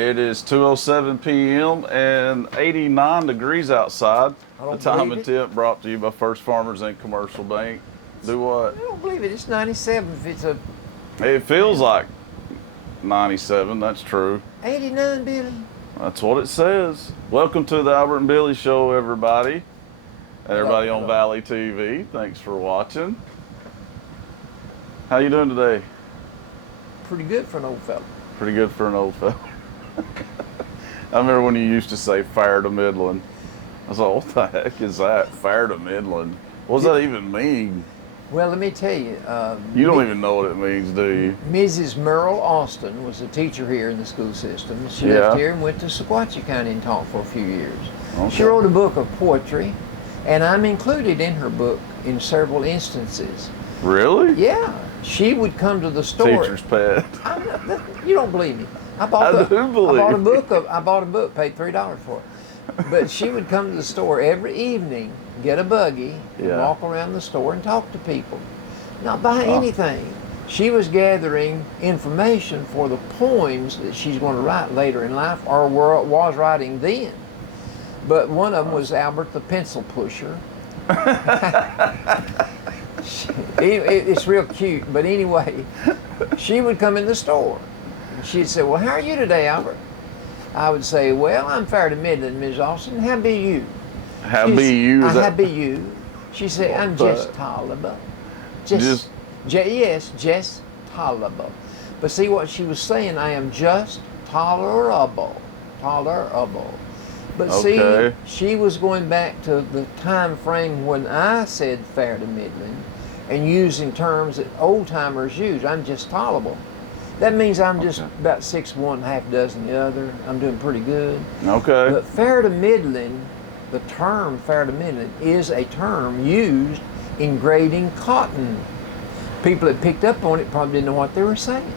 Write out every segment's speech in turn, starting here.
It is 2:07 p.m. and 89 degrees outside. The time and temp brought to you by First Farmers Inc. Commercial Bank. Do what? I don't believe it. It's 97 if it's a... It feels like 97, that's true. 89, Billy. That's what it says. Welcome to the Albert and Billy Show, everybody. Everybody on Valley TV, thanks for watching. How you doing today? Pretty good for an old fella. Pretty good for an old fella. I remember when you used to say fair to middling. I was like, what the heck is that? Fair to middling. What does that even mean? Well, let me tell you. You don't even know what it means, do you? Mrs. Merle Austin was a teacher here in the school system. She left here and went to Sequatchie County and taught for a few years. Okay. She wrote a book of poetry, and I'm included in her book in several instances. Really? Yeah. She would come to the store. Teacher's pet. You don't believe me. I bought a book, paid $3 for it. But she would come to the store every evening, get a buggy, and walk around the store and talk to people. Not buy anything. She was gathering information for the poems that she's going to write later in life, or was writing then. But one of them was Albert the Pencil Pusher. It's real cute, but anyway, she would come in the store. She'd say, well, how are you today, Albert? I would say, well, I'm fair to middling, Ms. Austin. How be you? How be you? How be you? She said, I'm just tolerable. Just tolerable. But see what she was saying, I am just tolerable. Tolerable. But see, she was going back to the time frame when I said fair to middling and using terms that old timers use. I'm just tolerable. That means I'm just about 6'1", half dozen the other. I'm doing pretty good. Okay. But fair to middling, the term fair to middling is a term used in grading cotton. People that picked up on it probably didn't know what they were saying.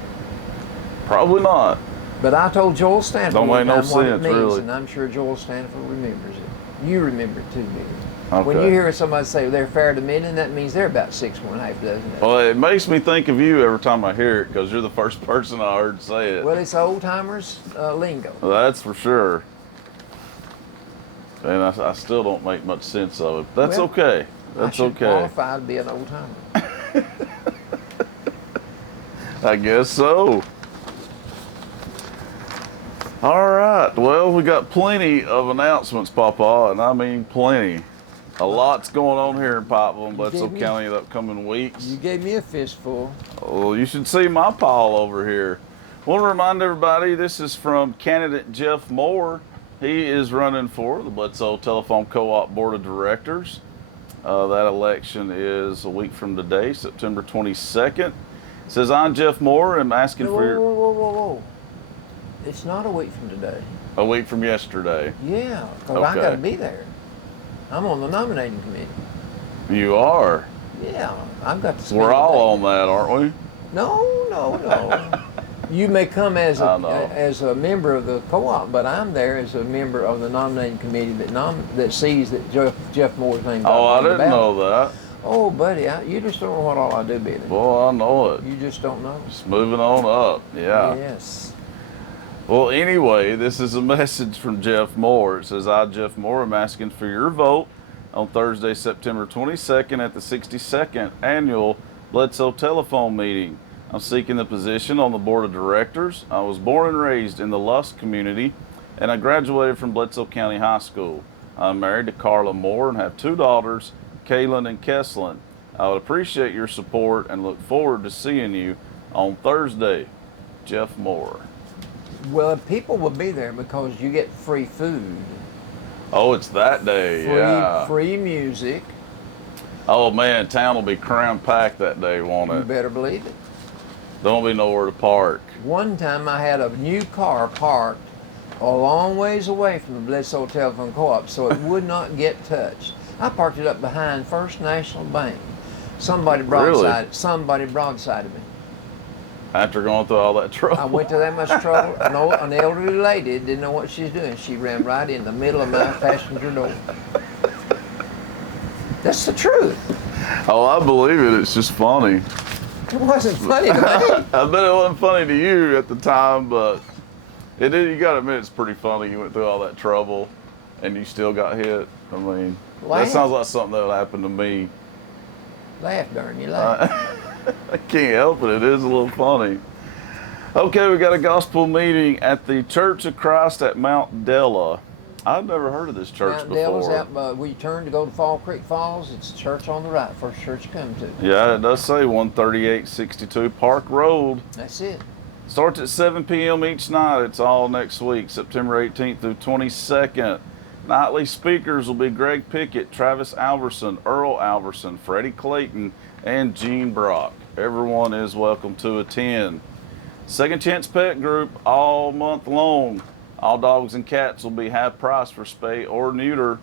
Probably not. But I told Joel Stanford Don't make no what it sense, means, really. and I'm sure Joel Stanford remembers it. You remember it too, Billy. Okay. When you hear somebody say they're fair to middling, that means they're about 6'1", half dozen. Well, it makes me think of you every time I hear it because you're the first person I heard say it. Well, it's old timers lingo. Well, that's for sure. And I still don't make much sense of it. That's okay. That's I should qualify to be an old timer. I guess so. All right. Well, we got plenty of announcements, Papa, and I mean plenty. A lot's going on here in Pikeville and Bledsoe County in the upcoming weeks. You gave me a fistful. Well, you should see my pile over here. I want to remind everybody this is from candidate Jeff Moore. He is running for the Bledsoe Telephone Co-op Board of Directors. That election is a week from today, September 22nd. It says, I'm Jeff Moore. I'm asking for your... Whoa. It's not a week from today. A week from yesterday. Yeah, because I got to be there. I'm on the nominating committee. You are? Yeah, I've got to spend We're the all day. on that, aren't we? No. You may come as a member of the co-op, but I'm there as a member of the nominating committee that sees that Jeff Moore's name. Oh, I didn't know that. Oh, buddy, you just don't know what all I do, Billy. Well, I know it. You just don't know. Just moving on up, yeah. Yes. Well, anyway, this is a message from Jeff Moore. It says, I, Jeff Moore, am asking for your vote on Thursday, September 22nd at the 62nd Annual Bledsoe Telephone Meeting. I'm seeking the position on the Board of Directors. I was born and raised in the Lusk community, and I graduated from Bledsoe County High School. I'm married to Carla Moore and have two daughters, Kaylin and Kesslin. I would appreciate your support and look forward to seeing you on Thursday. Jeff Moore. Well, people will be there because you get free food. Oh, it's that day, Free music. Oh, man, town will be cram-packed that day, won't it? You better believe it. There won't be nowhere to park. One time I had a new car parked a long ways away from the Bledsoe Telephone Co-op, so it would not get touched. I parked it up behind First National Bank. Somebody broadsided me. After going through all that trouble? I went to that much trouble. An elderly lady didn't know what she's doing. She ran right in the middle of my passenger door. That's the truth. Oh, I believe it. It's just funny. It wasn't funny to me. I bet it wasn't funny to you at the time, but It is, you got to admit, it's pretty funny. You went through all that trouble, and you still got hit. I mean, that sounds like something that would happen to me. Laugh, darn you, laugh. I can't help it. It is a little funny. Okay, we got a gospel meeting at the Church of Christ at Mount Della. I've never heard of this church Mount before. Della's out where you turn to go to Fall Creek Falls. It's the church on the right, first church you come to. Yeah, it does say 13862 Park Road. That's it. Starts at 7 p.m. each night. It's all next week, September 18th through 22nd. Nightly speakers will be Greg Pickett, Travis Alverson, Earl Alverson, Freddie Clayton, and Gene Brock. Everyone is welcome to attend. Second Chance Pet Group all month long. All dogs and cats will be half price for spay or neuter.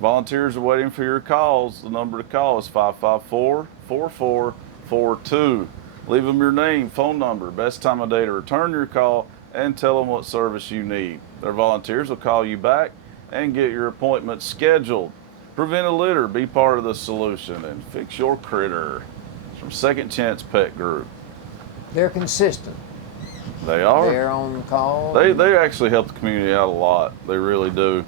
Volunteers are waiting for your calls. The number to call is 554-4442. Leave them your name, phone number, best time of day to return your call, and tell them what service you need. Their volunteers will call you back and get your appointment scheduled. Prevent a litter, be part of the solution, and fix your critter. It's from Second Chance Pet Group. They're consistent. They are. They're on call. They actually help the community out a lot. They really do.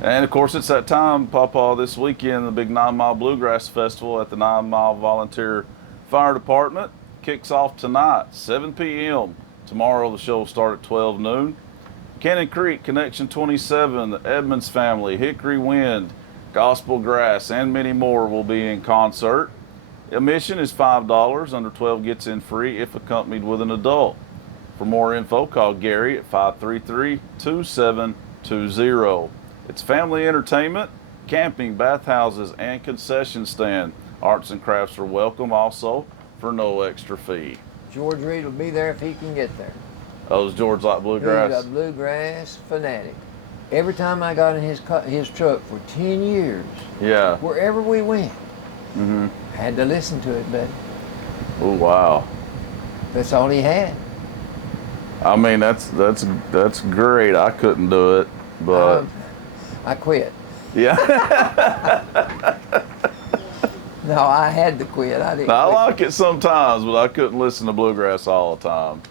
And of course, it's that time, Pawpaw, this weekend, the big 9 Mile Bluegrass Festival at the 9 Mile Volunteer Fire Department kicks off tonight, 7 p.m. Tomorrow, the show will start at 12 noon. Cannon Creek, Connection 27, the Edmonds Family, Hickory Wind, Gospel Grass, and many more will be in concert. Admission is $5. Under 12 gets in free if accompanied with an adult. For more info, call Gary at 533-2720. It's family entertainment, camping, bathhouses, and concession stand. Arts and crafts are welcome also for no extra fee. George Reed will be there if he can get there. Oh, is George like bluegrass? He's a bluegrass fanatic. Every time I got in his truck for 10 years, yeah, wherever we went, mm-hmm. had to listen to it, buddy. Oh, wow. That's all he had. I mean, that's great. I couldn't do it, but I quit. Yeah. No, I had to quit. I didn't. I quit. like it sometimes, but I couldn't listen to bluegrass all the time.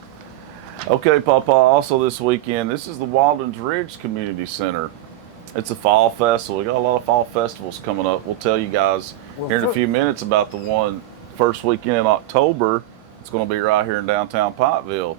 Okay, Pawpaw, also this weekend, this is the Walden's Ridge Community Center. It's a fall festival. We got a lot of fall festivals coming up. We'll tell you guys here in a few minutes about the one first weekend in October. It's going to be right here in downtown Pikeville.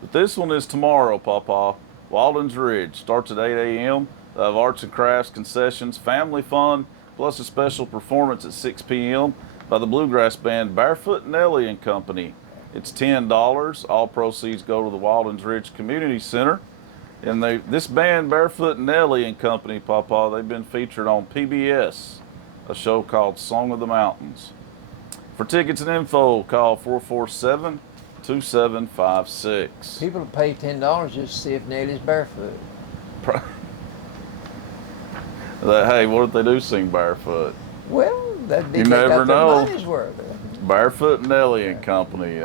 But this one is tomorrow, Pawpaw. Walden's Ridge starts at 8 a.m. They have arts and crafts, concessions, family fun, plus a special performance at 6 p.m. by the bluegrass band Barefoot Nelly and Company. It's $10. All proceeds go to the Walden's Ridge Community Center. And this band, Barefoot Nelly and Company, Pawpaw, they've been featured on PBS, a show called Song of the Mountains. For tickets and info, call 447-2756. People pay $10 just to see if Nelly's barefoot. Hey, what if they do sing barefoot? Well, you never know. Money's worth. Barefoot Nelly and Company.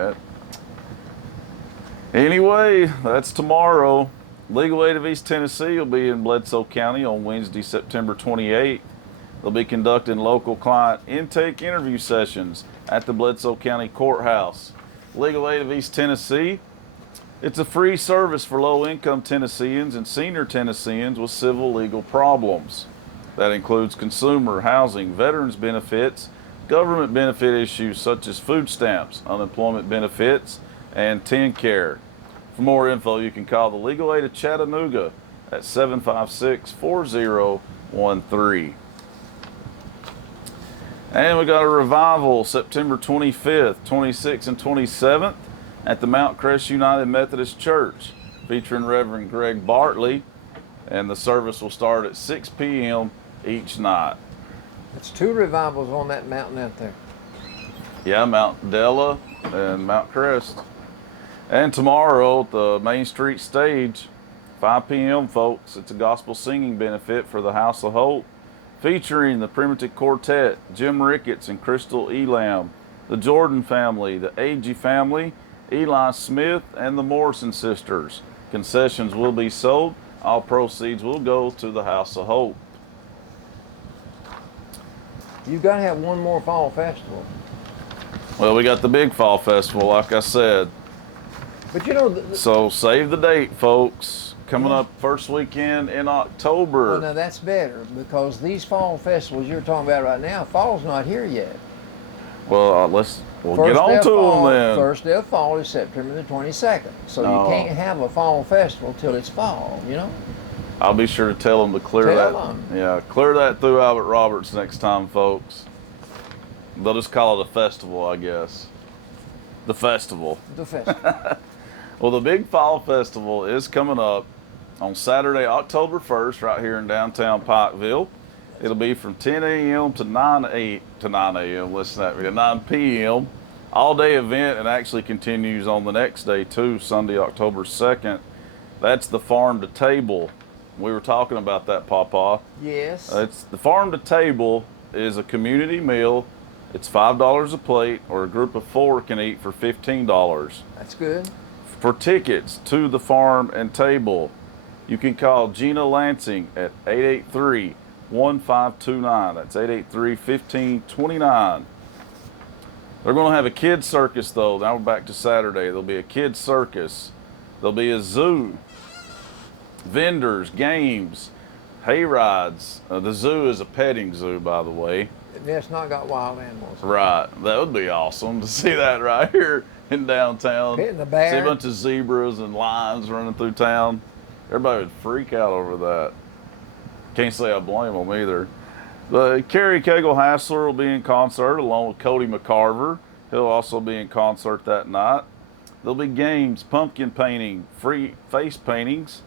Anyway, that's tomorrow. Legal Aid of East Tennessee will be in Bledsoe County on Wednesday, September 28th. They'll be conducting local client intake interview sessions at the Bledsoe County Courthouse. Legal Aid of East Tennessee, it's a free service for low-income Tennesseans and senior Tennesseans with civil legal problems. That includes consumer, housing, veterans benefits, government benefit issues such as food stamps, unemployment benefits, and TennCare. For more info, you can call the Legal Aid of Chattanooga at 756-4013. And we got a revival September 25th, 26th, and 27th at the Mount Crest United Methodist Church, featuring Reverend Greg Bartley, and the service will start at 6 p.m. each night. It's 2 revivals on that mountain out there. Yeah, Mount Della and Mount Crest. And tomorrow at the Main Street stage, 5 p.m., folks, it's a gospel singing benefit for the House of Hope, featuring the Primitive Quartet, Jim Ricketts and Crystal Elam, the Jordan family, the Agee family, Eli Smith, and the Morrison sisters. Concessions will be sold. All proceeds will go to the House of Hope. You've got to have one more fall festival. Well, we got the big fall festival, like I said. But you know, so save the date, folks. Coming up first weekend in October. Well, now that's better because these fall festivals you're talking about right now, fall's not here yet. Well, we'll get on to them then. First day of fall is September the 22nd. So you can't have a fall festival till it's fall, you know? I'll be sure to tell them to clear that. Yeah, clear that through Albert Roberts next time, folks. They'll just call it a festival, I guess. The festival. The festival. Well, the big fall festival is coming up on Saturday, October 1st, right here in downtown Pikeville. It'll be from 10 a.m. to 9 a.m. Listen to me, to 9 p.m. All-day event, and actually continues on the next day too, Sunday, October 2nd. That's the Farm to Table. We were talking about that, Pawpaw. Yes. It's the Farm to Table is a community meal. It's $5 a plate, or a group of 4 can eat for $15. That's good. For tickets to the Farm and Table, you can call Gina Lansing at 883-1529. That's 883-1529. They're going to have a kids circus though. Now we're back to Saturday. There'll be a kids circus. There'll be a zoo, vendors, games, hay rides. The zoo is a petting zoo, by the way. It's not got wild animals. Right. That would be awesome to see that right here in downtown. Hitting the bear. See a bunch of zebras and lions running through town. Everybody would freak out over that. Can't say I blame them either. Kerry Cagle Hassler will be in concert along with Cody McCarver. He'll also be in concert that night. There'll be games, pumpkin painting, free face paintings.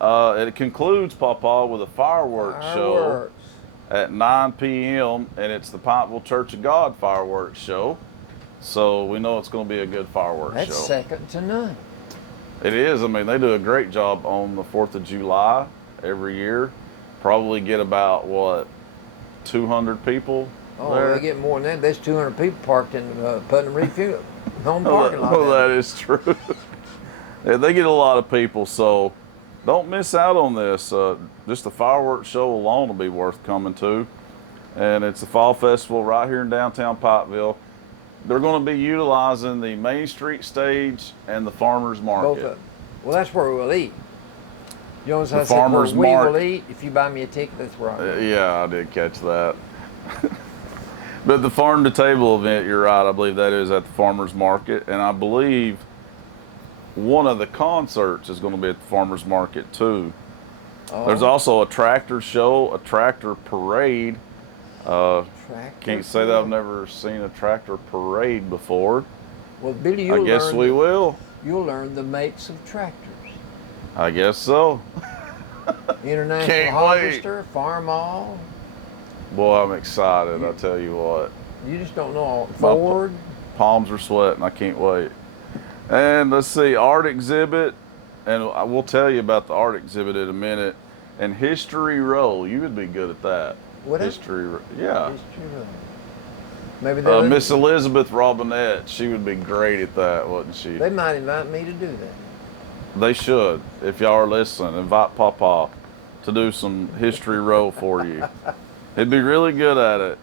It concludes, Pawpaw, with a fireworks show at 9 p.m. and it's the Pikeville Church of God fireworks show. So we know it's going to be a good fireworks show. That's second to none. It is. I mean, they do a great job on the 4th of July every year. Probably get about, 200 people there? They get more than that. There's 200 people parked in Putnam Refuel home parking lot. Well, that is true. Yeah, they get a lot of people, so don't miss out on this. Just the fireworks show alone will be worth coming to. And it's a fall festival right here in downtown Pikeville. They're going to be utilizing the Main Street stage and the Farmers Market. Both of them. Well, that's where we'll eat. You know what I said? Farmers We Market. will eat. If you buy me a ticket, that's where I'm going. Yeah, I did catch that. But the Farm to Table event, you're right, I believe that is at the Farmers Market. And I believe one of the concerts is going to be at the Farmers Market too. Oh. There's also a tractor show, a tractor parade. Can't say that I've never seen a tractor parade before. Well, Billy, I guess we will. You'll learn the makes of tractors. I guess so. International Harvester, Farmall. Boy, I'm excited, I tell you what. You just don't know. Ford. My palms are sweating, I can't wait. And let's see, art exhibit, and I will tell you about the art exhibit in a minute. And History Row, you would be good at that. What History, yeah. History Row. Maybe Miss Elizabeth Robinette, she would be great at that, wouldn't she? They might invite me to do that. They should. If y'all are listening, invite Pawpaw to do some History Row for you. He'd be really good at it.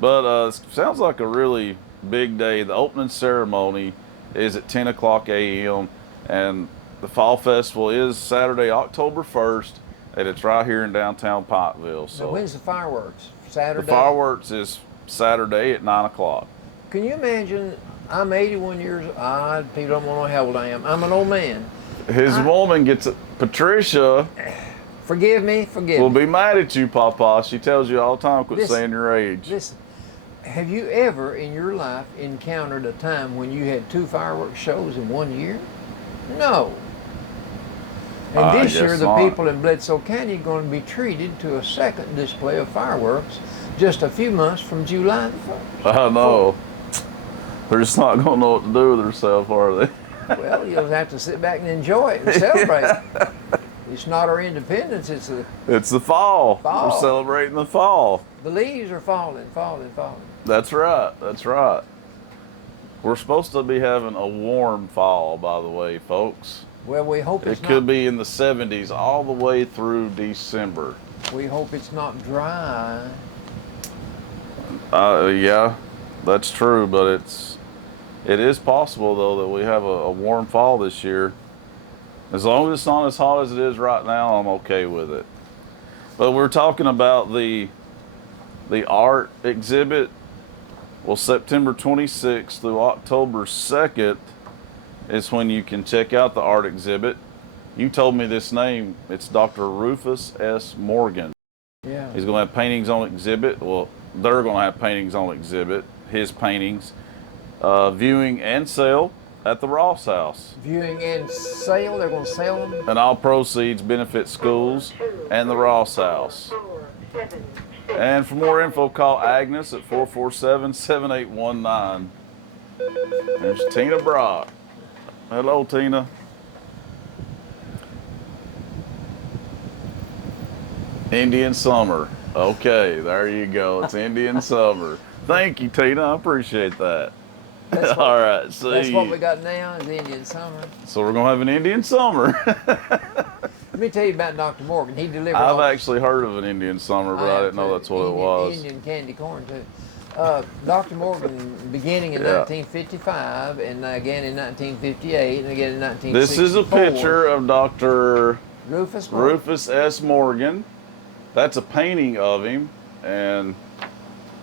But sounds like a really big day. The opening ceremony is at 10 o'clock a.m. and the Fall Festival is Saturday, October 1st, and it's right here in downtown Pikeville. So now, when's the fireworks? Saturday? The fireworks is Saturday at 9 o'clock. Can you imagine? I'm 81 years old. People don't want to know how old I am. I'm an old man. His woman gets it. Patricia. Forgive me. Will be mad at you, Pawpaw. She tells you all the time, quit saying your age. Listen, have you ever in your life encountered a time when you had 2 fireworks shows in 1 year? No. And this year, the people in Bledsoe County are going to be treated to a second display of fireworks just a few months from July the 1st. I know. They're just not going to know what to do with themselves, are they? Well, you'll have to sit back and enjoy it and celebrate. It's not our independence, it's the fall. We're celebrating the fall. The leaves are falling. That's right. We're supposed to be having a warm fall, by the way, folks. Well, we hope it could be in the 70s all the way through December. We hope it's not dry. Yeah, that's true, but It is possible, though, that we have a warm fall this year. As long as it's not as hot as it is right now, I'm okay with it. But we're talking about the art exhibit. Well, September 26th through October 2nd is when you can check out the art exhibit. You told me this name. It's Dr. Rufus S. Morgan. Yeah. He's going to have paintings on exhibit. Well, they're going to have paintings on exhibit, his paintings. Viewing and sale at the Ross House. Viewing and sale, they're going to sell them? And all proceeds benefit schools and the Ross House. And for more info, call Agnes at 447-7819. There's Tina Brock. Hello, Tina. Indian Summer. Okay, there you go. It's Indian Summer. Thank you, Tina. I appreciate that. All right, see. That's what we got now is Indian Summer. So we're going to have an Indian Summer. Let me tell you about Dr. Morgan. He delivered. I've actually heard of an Indian Summer, but I didn't know that's what it was. Indian candy corn, too. Dr. Morgan, beginning in 1955, and again in 1958, and again in 1964. This is a picture of Dr. Rufus S. Morgan. That's a painting of him, and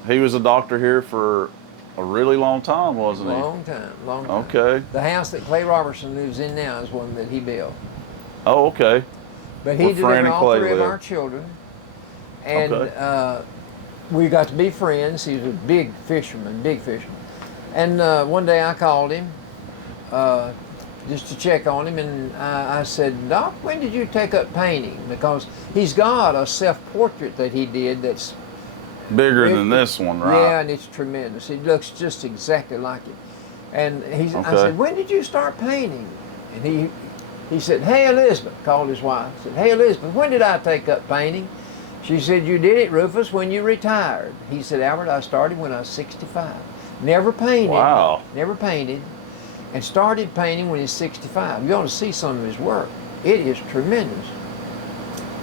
he was a doctor here for a really long time, wasn't he? Long time. Okay. The house that Clay Robertson lives in now is one that he built. Oh, okay. But he delivered all three of our children, and we got to be friends. He was a big fisherman. And one day I called him just to check on him, and I said, Doc, when did you take up painting? Because he's got a self-portrait that he did that's bigger than this one, right? Yeah, and it's tremendous. It looks just exactly like it. And I said, when did you start painting? And he said, hey, Elizabeth, called his wife. He said, hey, Elizabeth, when did I take up painting? She said, you did it, Rufus, when you retired. He said, Albert, I started when I was 65. Never painted. Wow. Never painted. And started painting when he was 65. You ought to see some of his work. It is tremendous.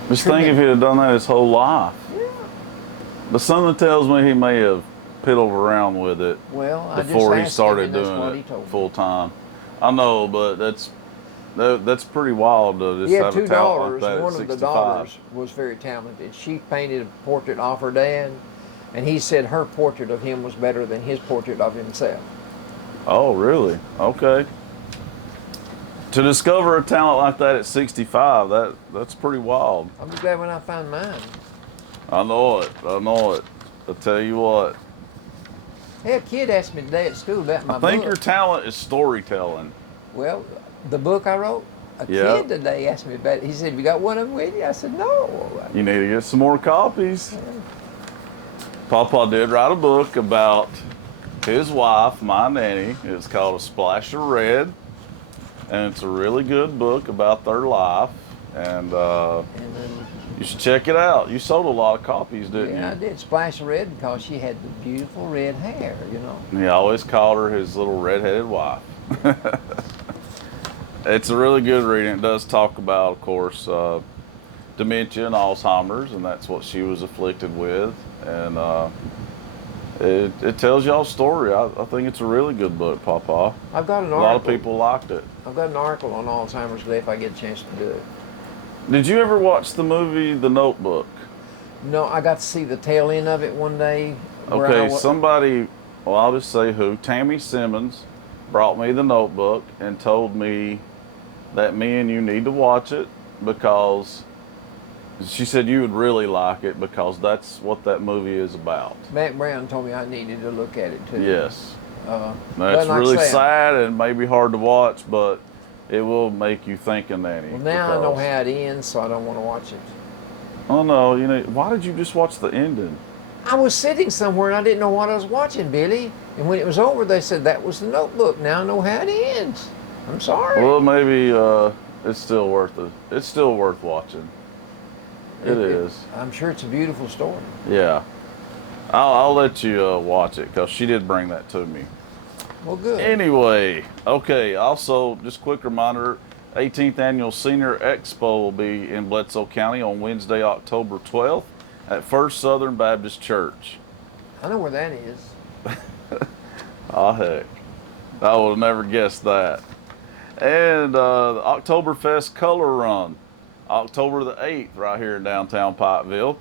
Just think if he'd have done that his whole life. Yeah. But something tells me he may have piddled around with it before he started doing it full time. I know, but that's pretty wild to just have a talent like that at 65. One of the daughters was very talented. She painted a portrait of her dad, and he said her portrait of him was better than his portrait of himself. Oh, really? Okay. To discover a talent like that at 65, that's pretty wild. I'm just glad when I found mine. I know it. I'll tell you what. Hey, a kid asked me today at school about my book. I think your talent is storytelling. Well, the book I wrote, a kid today asked me about it. He said, you got one of them with you? I said, no. You need to get some more copies. Papa did write a book about his wife, my nanny. It's called A Splash of Red. And it's a really good book about their life. And you should check it out. You sold a lot of copies, didn't you? Yeah, I did. Splash of Red because she had the beautiful red hair, you know. And he always called her his little red-headed wife. It's a really good reading. It does talk about, of course, dementia and Alzheimer's, and that's what she was afflicted with. And it tells y'all's story. I think it's a really good book, Papa. I've got an article. A lot of people liked it. I've got an article on Alzheimer's today if I get a chance to do it. Did you ever watch the movie The Notebook? No, I got to see the tail end of it one day. Okay, somebody, well, I'll just say who, Tammy Simmons brought me The Notebook and told me that me and you need to watch it because she said you would really like it because that's what that movie is about. Matt Brown told me I needed to look at it too. Yes. That's like really sad and maybe hard to watch, but it will make you think of Nanny. Well, now I know how it ends, so I don't want to watch it. Oh no, you know, why did you just watch the ending? I was sitting somewhere and I didn't know what I was watching, Billy. And when it was over, they said that was The Notebook. Now I know how it ends. I'm sorry. Well, maybe it's still worth it. It's still worth watching. It is. I'm sure it's a beautiful story. Yeah. I'll let you watch it because she did bring that to me. Well, good. Anyway, okay. Also, just quick reminder, 18th Annual Senior Expo will be in Bledsoe County on Wednesday, October 12th at First Southern Baptist Church. I know where that is. Ah, heck. I would have never guessed that. And the Oktoberfest Color Run, October the 8th, right here in downtown Pikeville.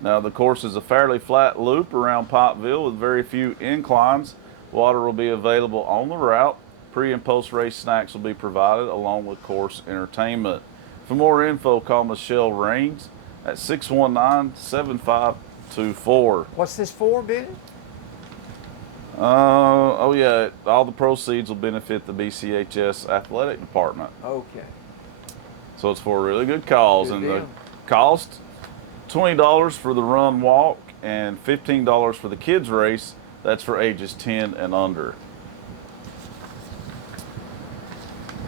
Now, the course is a fairly flat loop around Pikeville with very few inclines. Water will be available on the route. Pre and post race snacks will be provided along with course entertainment. For more info, call Michelle Raines at 619-7524. What's this for, Billy? Oh yeah, all the proceeds will benefit the BCHS athletic department. Okay. So it's for a really good cause. Good And deal. the cost, $20 for the run walk and $15 for the kids race. That's for ages 10 and under.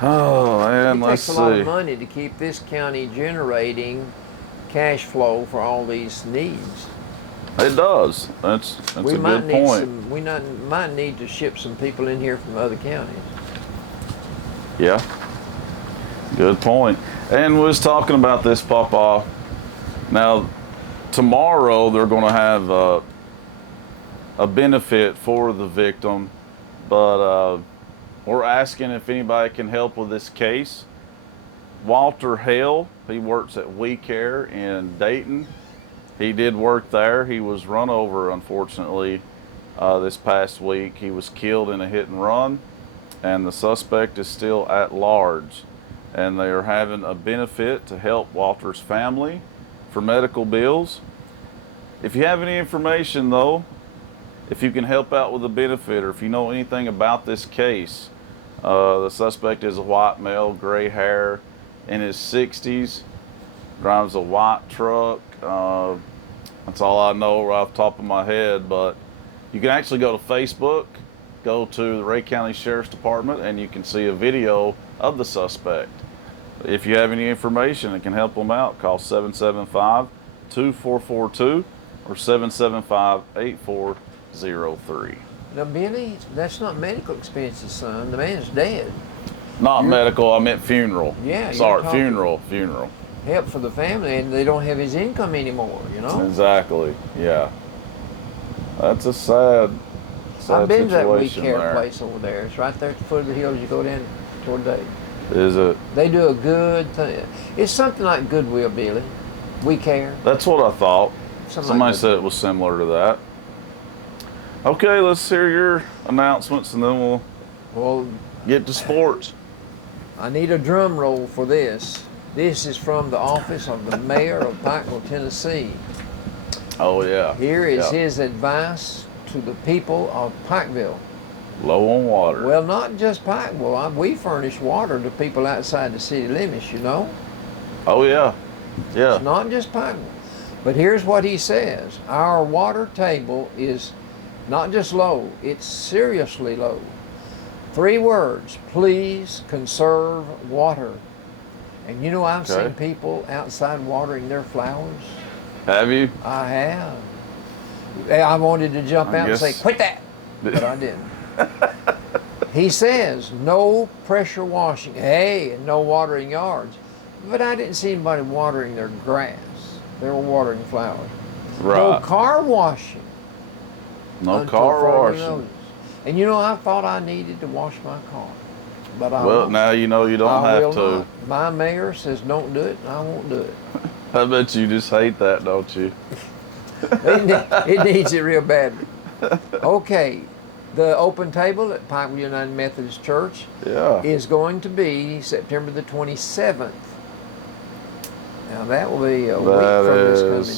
Oh man, It let's takes a lot see. of money to keep this county generating cash flow for all these needs. It does. That's a good point. We might need to ship some people in here from other counties. Yeah. Good point. And we was talking about this, Papa. Now, tomorrow they're going to have a benefit for the victim, but we're asking if anybody can help with this case. Walter Hale, he works at WeCare in Dayton. He did work there. He was run over, unfortunately, this past week. He was killed in a hit and run, and the suspect is still at large. And they are having a benefit to help Walter's family for medical bills. If you have any information, though, if you can help out with the benefit, or if you know anything about this case, the suspect is a white male, gray hair, in his 60s, drives a white truck. That's all I know right off the top of my head, but you can actually go to Facebook, go to the Ray County Sheriff's Department, and you can see a video of the suspect. If you have any information that can help them out, call 775-2442 or 775-8403. Now, Billy, that's not medical expenses, son. The man's dead. Not medical, I meant funeral. Yeah, Sorry, you're talking- funeral. Help for the family, and they don't have his income anymore, you know? Exactly, yeah. That's a sad I've been to that situation WeCare there. place over there. It's right there at the foot of the hill as you go down toward Dayton. Is it? They do a good thing. It's something like Goodwill, Billy. WeCare. That's what I thought. Somebody like said it was similar to that. Okay, let's hear your announcements and then we'll get to sports. I need a drum roll for this. This is from the office of the mayor of Pikeville, Tennessee. Oh, yeah. Here is Yeah. his advice to the people of Pikeville. Low on water. Well, not just Pikeville. We furnish water to people outside the city limits, you know? Oh, yeah. Yeah. It's not just Pikeville. But here's what he says. Our water table is not just low, it's seriously low. 3 words: please conserve water. And you know, I've seen people outside watering their flowers. Have you? I have. I wanted to jump out and say, quit that, but I didn't. He says, no pressure washing. Hey, and no watering yards. But I didn't see anybody watering their grass. They were watering flowers. Right. No car washing. No until car further washing. notice. And you know, I thought I needed to wash my car. But I Well, won't. now you know you don't I have will to. not. My mayor says don't do it, and I won't do it. I bet you just hate that, don't you? It needs it real badly. Okay, the open table at Pikeville United Methodist Church is going to be September the 27th. Now that will be a week from this coming.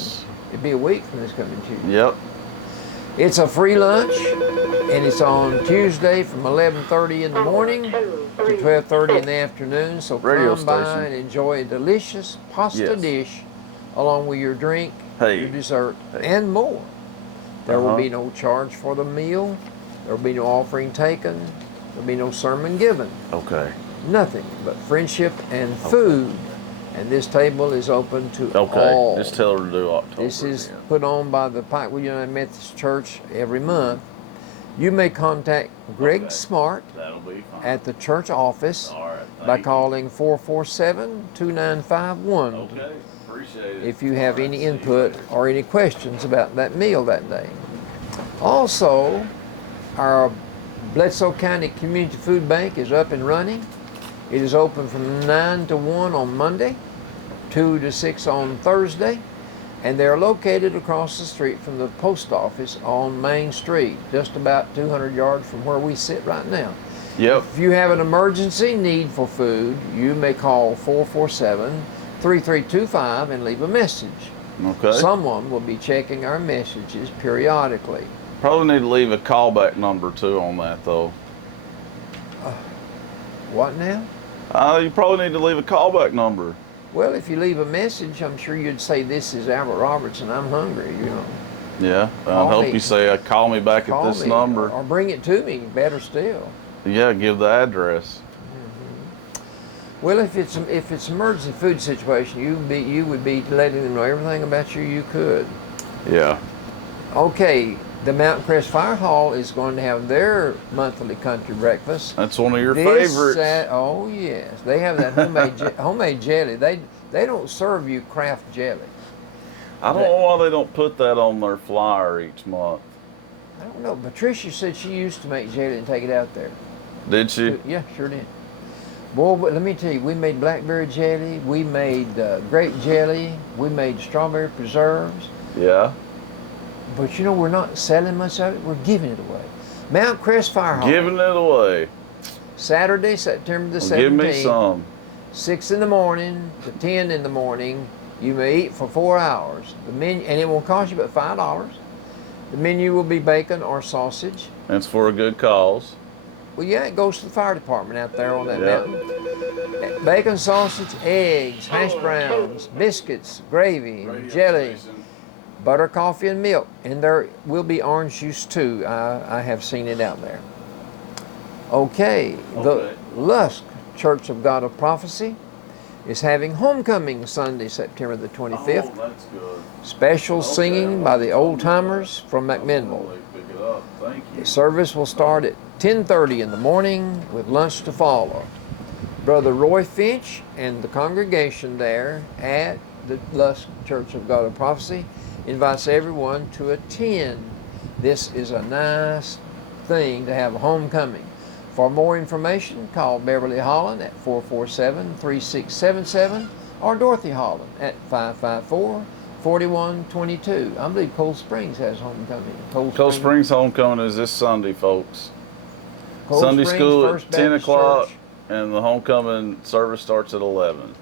It'll be a week from this coming Tuesday. Yep. It's a free lunch, and it's on Tuesday from 11:30 in the morning to 12:30 in the afternoon. So come by and enjoy a delicious pasta dish along with your drink, your dessert, and more. There will be no charge for the meal. There will be no offering taken. There will be no sermon given. Okay. Nothing but friendship and food. And this table is open to all. Just tell her to do October. This is put on by the Pikeville United Methodist Church every month. You may contact Greg Smart at the church office by calling 447-2951. Okay, appreciate it. If you have any input or any questions about that meal that day. Also, our Bledsoe County Community Food Bank is up and running. It is open from 9 to 1 on Monday, 2 to 6 on Thursday, and they're located across the street from the post office on Main Street, just about 200 yards from where we sit right now. Yep. If you have an emergency need for food, you may call 447-3325 and leave a message. Okay. Someone will be checking our messages periodically. Probably need to leave a callback number too on that though. What now? You probably need to leave a callback number. Well, if you leave a message, I'm sure you'd say, "This is Albert Roberts and I'm hungry," you know. Yeah, I hope you say, "Call me back at this number." Or bring it to me, better still. Yeah, give the address. Well, if it's emergency food situation, you would be letting them know everything about you could. Yeah. Okay, the Mountain Crest Fire Hall is going to have their monthly country breakfast. That's one of your favorites. Oh yes, they have that homemade jelly. They don't serve you craft jelly. I don't know why they don't put that on their flyer each month. I don't know. Patricia said she used to make jelly and take it out there. Did she? Yeah, sure did. Boy, but let me tell you, we made blackberry jelly, we made grape jelly, we made strawberry preserves. Yeah. But you know, we're not selling much of it, we're giving it away. Mount Crest Fire Hall. Giving it away. Saturday, September the 17th. Give me some. 6 in the morning to 10 in the morning. You may eat for 4 hours. The menu, and it won't cost you but $5. The menu will be bacon or sausage. That's for a good cause. Well, yeah, it goes to the fire department out there on that mountain. Bacon, sausage, eggs, hash browns, biscuits, gravy, and jelly, butter, coffee, and milk. And there will be orange juice too. I have seen it out there. Okay, the Lusk Church of God of Prophecy is having homecoming Sunday, September the 25th. Oh, that's good. Special singing by the old timers from McMinnville. Thank you. The service will start at 10:30 in the morning with lunch to follow. Brother Roy Finch and the congregation there at the Lusk Church of God of Prophecy invites everyone to attend. This is a nice thing to have a homecoming. For more information, call Beverly Holland at 447-3677 or Dorothy Holland at 554-4122. I believe Cold Springs has homecoming. Cold Springs homecoming is this Sunday, folks. Cold Sunday Springs school First at 10 Baptist o'clock, Church. and the homecoming service starts at 11.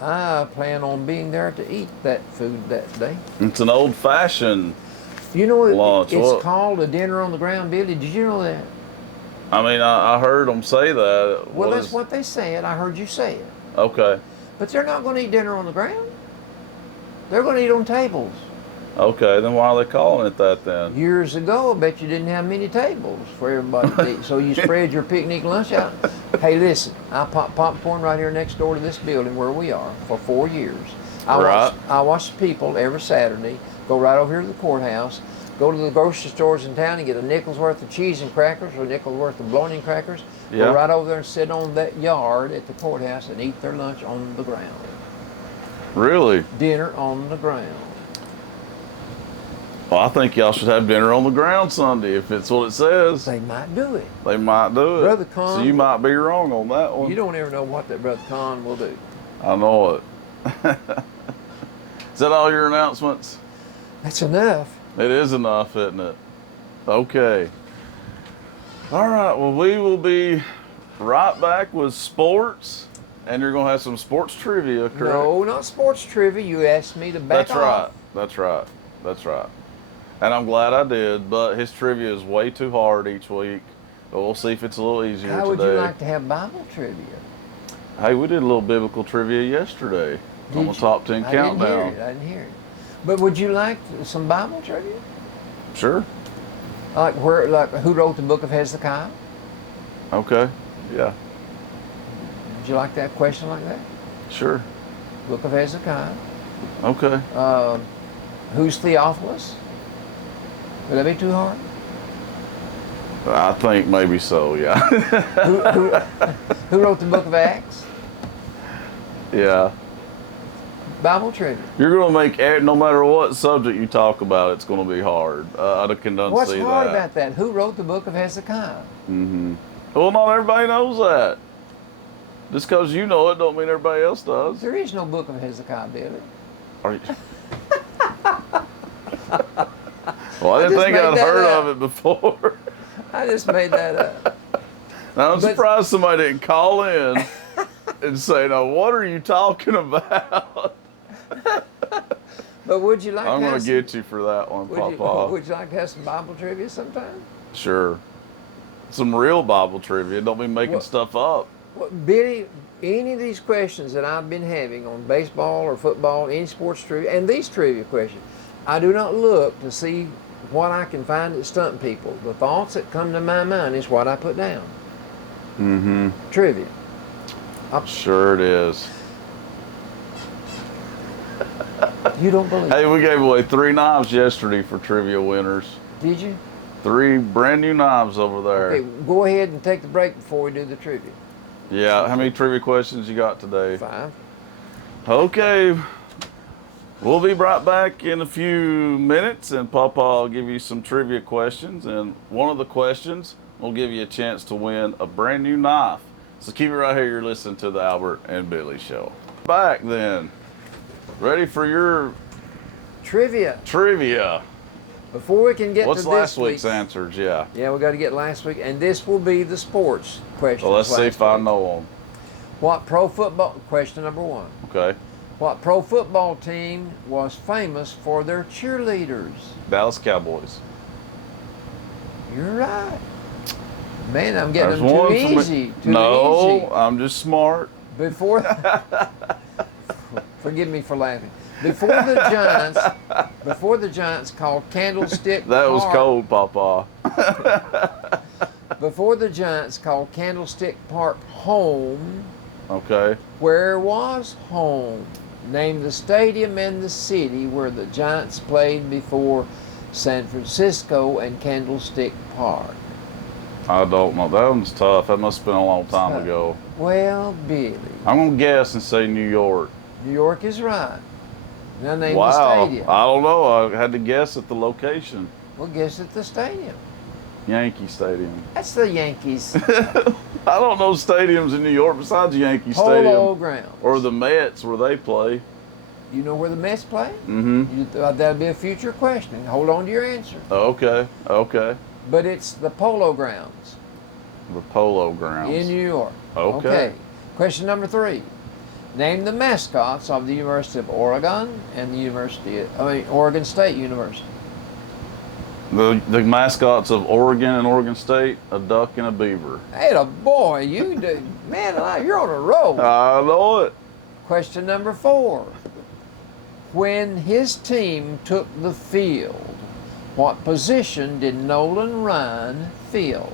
I plan on being there to eat that food that day. It's an old-fashioned You know, lunch. it's called a dinner on the ground, Billy. Did you know that? I mean, I heard them say that. Well, that's what they said. I heard you say it. Okay. But they're not going to eat dinner on the ground. They're going to eat on tables. Okay, then why are they calling it that then? Years ago, I bet you didn't have many tables for everybody to eat. So you spread your picnic lunch out. Hey, listen, I pop popcorn right here next door to this building where we are for 4 years. I watch people every Saturday go right over here to the courthouse, go to the grocery stores in town and get a nickel's worth of cheese and crackers or a nickel's worth of bologna crackers. Yeah. Go right over there and sit on that yard at the courthouse and eat their lunch on the ground. Really? Dinner on the ground. Well, I think y'all should have dinner on the ground Sunday if it's what it says. They might do it. They might do it. Brother Con, so you might be wrong on that one. You don't ever know what that Brother Con will do. I know it. Is that all your announcements? That's enough. It is enough, isn't it? Okay. All right, well, we will be right back with sports, and you're going to have some sports trivia, correct? No, not sports trivia. You asked me to back That's off. That's right. And I'm glad I did, but his trivia is way too hard each week. But we'll see if it's a little easier today. How would you like to have Bible trivia? Hey, we did a little biblical trivia yesterday on the top 10 countdown. I didn't hear it. But would you like some Bible trivia? Sure. Like who wrote the book of Hezekiah? Okay. Yeah. Would you like that question like that? Sure. Book of Hezekiah. Okay. Who's Theophilus? Would that be too hard? I think maybe so, yeah. Who wrote the book of Acts? Yeah. Bible trivia. You're going to make, no matter what subject you talk about, it's going to be hard. I can unsee What's hard that. about that? Who wrote the book of Hezekiah? Mm-hmm. Well, not everybody knows that. Just because you know it don't mean everybody else does. There is no book of Hezekiah, Billy. Are you... Well, I didn't think I'd heard of it before. I just made that up. Now, I'm surprised somebody didn't call in and say, "No, what are you talking about?" But would you like? I'm going to get you for that one, Papa. Would you like to have some Bible trivia sometime? Sure. Some real Bible trivia. Don't be making stuff up. Well, Billy, any of these questions that I've been having on baseball or football, any sports trivia, and these trivia questions, I do not look to see what I can find that stump people. The thoughts that come to my mind is what I put down. Mm-hmm. Trivia. Sure it is. You don't believe Hey, we gave away 3 knives yesterday for trivia winners. Did you? 3 brand new knives over there. Okay, go ahead and take the break before we do the trivia. Yeah, how many trivia questions you got today? 5. Okay. We'll be right back in a few minutes, and Papa will give you some trivia questions. And one of the questions will give you a chance to win a brand new knife. So keep it right here. You're listening to the Albert and Billy Show. Back then. Ready for your Trivia. trivia. Before we can get What's to this last week's answers? Yeah. Yeah, we got to get last week, and this will be the sports question. Well, let's see if I know them. What pro football? Question number 1. Okay. What pro football team was famous for their cheerleaders? Dallas Cowboys. You're right. Man, I'm getting There's them one too for me. easy. Too No, easy. I'm just smart. Before, forgive me for laughing. Before the Giants called Candlestick That was Park, cold, Papa. Before the Giants called Candlestick Park home, Okay. where was home? Name the stadium and the city where the Giants played before San Francisco and Candlestick Park. I don't know. That one's tough. That must have been a long time ago. Well, Billy. I'm going to guess and say New York. New York is right. Now name the Wow. stadium. I don't know. I had to guess at the location. Well, guess at the stadium. Yankee Stadium. That's the Yankees. I don't know stadiums in New York besides Yankee Polo Stadium. Grounds. Or the Mets where they play. You know where the Mets play? Mm-hmm. That'll be a future question. Hold on to your answer. Okay. Okay. But it's the Polo Grounds. The Polo Grounds. In New York. Okay. Question number 3. Name the mascots of the University of Oregon and the Oregon State University. The mascots of Oregon and Oregon State, a duck and a beaver. Hey, boy, you do. Man, you're on a roll. I know it. Question number 4. When his team took the field, what position did Nolan Ryan fill?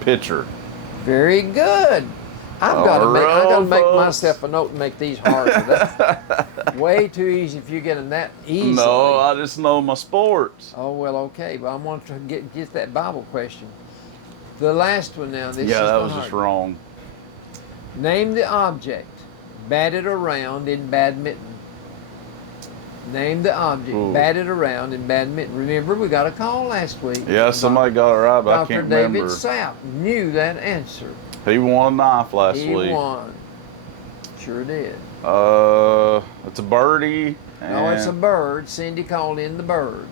Pitcher. Very good. I've got to make myself a note and make these harder. That's way too easy if you get them that easy. No, I just know my sports. Oh, well, okay. But I want to get that Bible question. The last one now. This Yeah, is that the was hard just one. wrong. Name the object batted around in badminton. Name the object batted around in badminton. Remember, we got a call last week. Yeah, somebody got it right, but I Dr. can't David remember. Sapp knew that answer. He won a knife last He week. won. Sure did. It's a birdie. No, it's a and bird. Cindy called in the bird.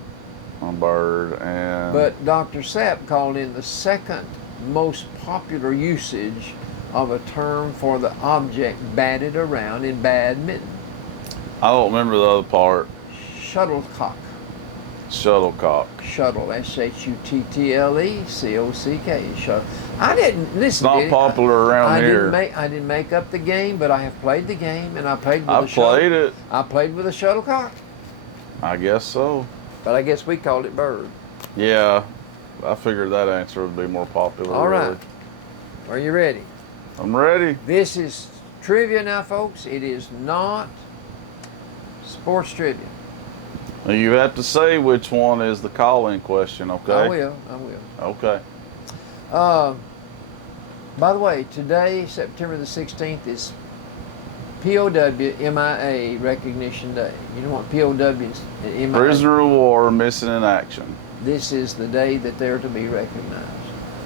a bird and. But Dr. Sapp called in the second most popular usage of a term for the object batted around in badminton. I don't remember the other part. Shuttlecock. Shuttlecock. Shuttle. S-H-U-T-T-L-E-C-O-C-K. Shuttle. I didn't listen. It's not popular around here. I didn't make up the game, but I have played the game, and I played with I've played it. I played with a shuttlecock, I guess so. but I guess we called it bird. Yeah, I figured that answer would be more popular. All right. really. Are you ready? I'm ready. This is trivia now, folks. It is not sports trivia. Now you have to say which one is the call-in question, okay? I will. Okay. By the way, today, September the 16th, is POW MIA Recognition Day. You know what POW is? MIA. Prisoner of War Missing in Action. This is the day that they're to be recognized.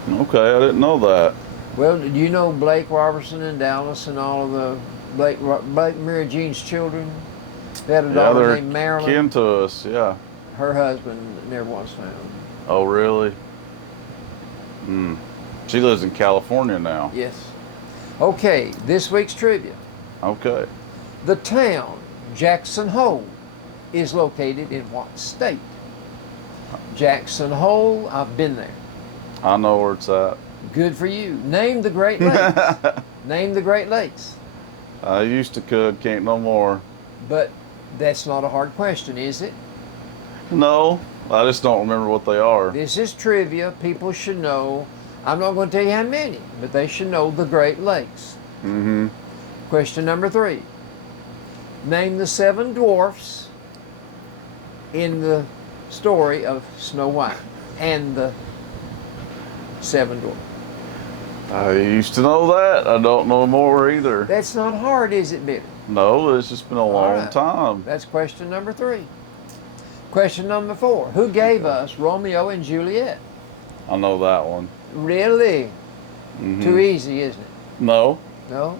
Okay, I didn't know that. Well, do you know Blake Robertson in Dallas and all of the Blake Mary Jean's children? They had a daughter named Marilyn. Kin to us, yeah. Her husband never was found. Oh, really? Hmm. She lives in California now. Yes. Okay, this week's trivia. Okay. The town, Jackson Hole, is located in what state? Jackson Hole, I've been there. I know where it's at. Good for you. Name the Great Lakes. Name the Great Lakes. I used to could, can't no more. But that's not a hard question, is it? No, I just don't remember what they are. This is trivia. People should know. I'm not going to tell you how many, but they should know the Great Lakes. Mm-hmm. Question number 3. Name the 7 dwarfs in the story of Snow White and the 7 dwarfs. I used to know that. I don't know more either. That's not hard, is it, Billy? No, it's just been a long time. That's question number 3. Question number 4. Who gave us Romeo and Juliet? I know that one. Really? Mm-hmm. Too easy, isn't it? No. No?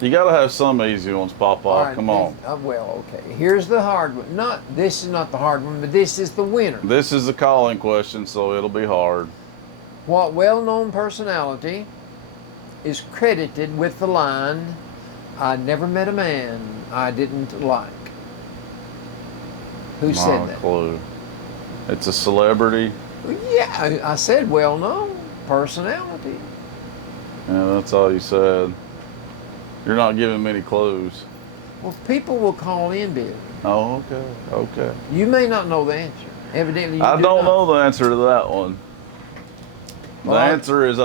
You got to have some easy ones pop off. Right, Come on. Well, okay. Here's the hard one. This is not the hard one, but this is the winner. This is a calling question, so it'll be hard. What well-known personality is credited with the line, "I never met a man I didn't like"? Who said Not that? a clue. It's a celebrity. Well, yeah, I said well-known personality. Yeah, that's all you said. You're not giving many clues. Well, people will call in, Bill. Oh, okay. Okay. You may not know the answer. Evidently, you I do don't not. know the answer to that one. The Well, answer is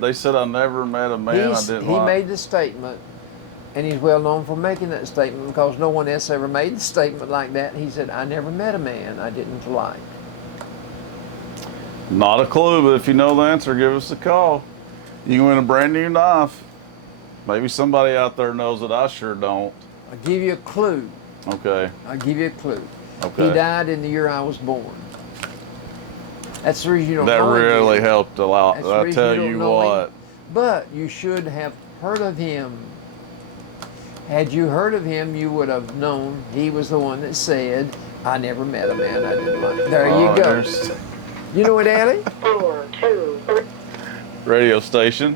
they said I never met a man I didn't He like. made the statement, and he's well known for making that statement because no one else ever made the statement like that. He said, "I never met a man I didn't like." Not a clue, but if you know the answer, give us a call. You can win a brand new knife. Maybe somebody out there knows it. I sure don't. I'll give you a clue. Okay. I'll give you a clue. Okay. He died in the year I was born. That's the reason you don't That know him. really helped a lot. That's the I reason tell don't you know what. him. But you should have heard of him. Had you heard of him, you would have known he was the one that said, "I never met a man I didn't like." There you go. You know it, Allie? 4, 2, 3. Radio station.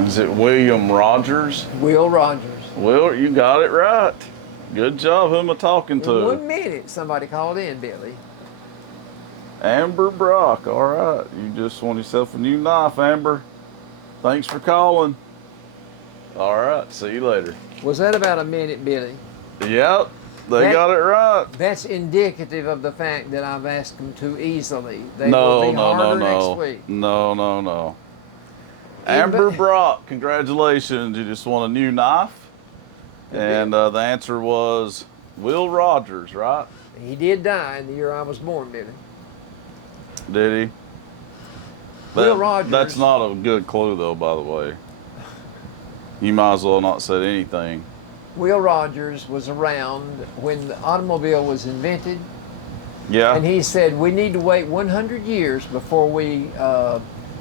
Is it William Rogers? Will Rogers. Will, you got it right. Good job. Who am I talking In to? 1 minute, somebody called in, Billy. Amber Brock. All right. You just won yourself a new knife, Amber. Thanks for calling. All right. See you later. Was that about a minute, Billy? Yep. They got it right. That's indicative of the fact that I've asked them too easily. They will be harder next week. No. Amber Brock, congratulations. You just won a new knife. And the answer was Will Rogers, right? He did die in the year I was born, Billy. Did he? Will Rogers. That's not a good clue, though, by the way. You might as well not said anything. Will Rogers was around when the automobile was invented. Yeah. And he said, we need to wait 100 years before we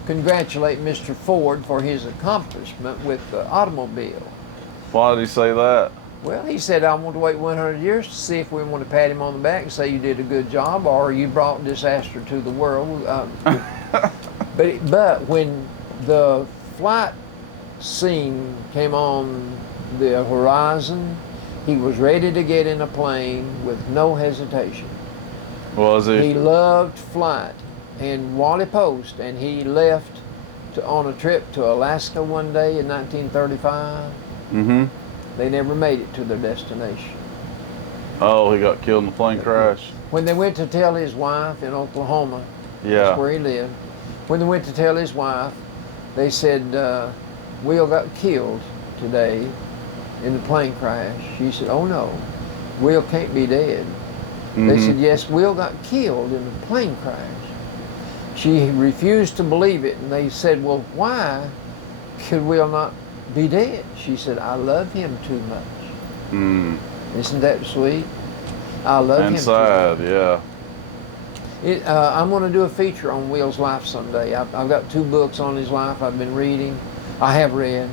congratulate Mr. Ford for his accomplishment with the automobile. Why did he say that? Well, he said, I want to wait 100 years to see if we want to pat him on the back and say you did a good job or you brought disaster to the world. But when the flight scene came on the horizon, he was ready to get in a plane with no hesitation. Was he? He loved flight. And Wally Post, and he left on a trip to Alaska one day in 1935. Mm-hmm. They never made it to their destination. Oh, he got killed in a plane crash. When they went to tell his wife in Oklahoma, Yeah. that's where he lived. When they went to tell his wife, they said, Will got killed today in the plane crash. She said, oh no, Will can't be dead. Mm-hmm. They said, yes, Will got killed in the plane crash. She refused to believe it, and they said, well, why could Will not be dead? She said, I love him too much. Isn't that sweet? I love him too much. Yeah. I'm going to do a feature on Will's life someday. I've got 2 books on his life I've been reading. I have read.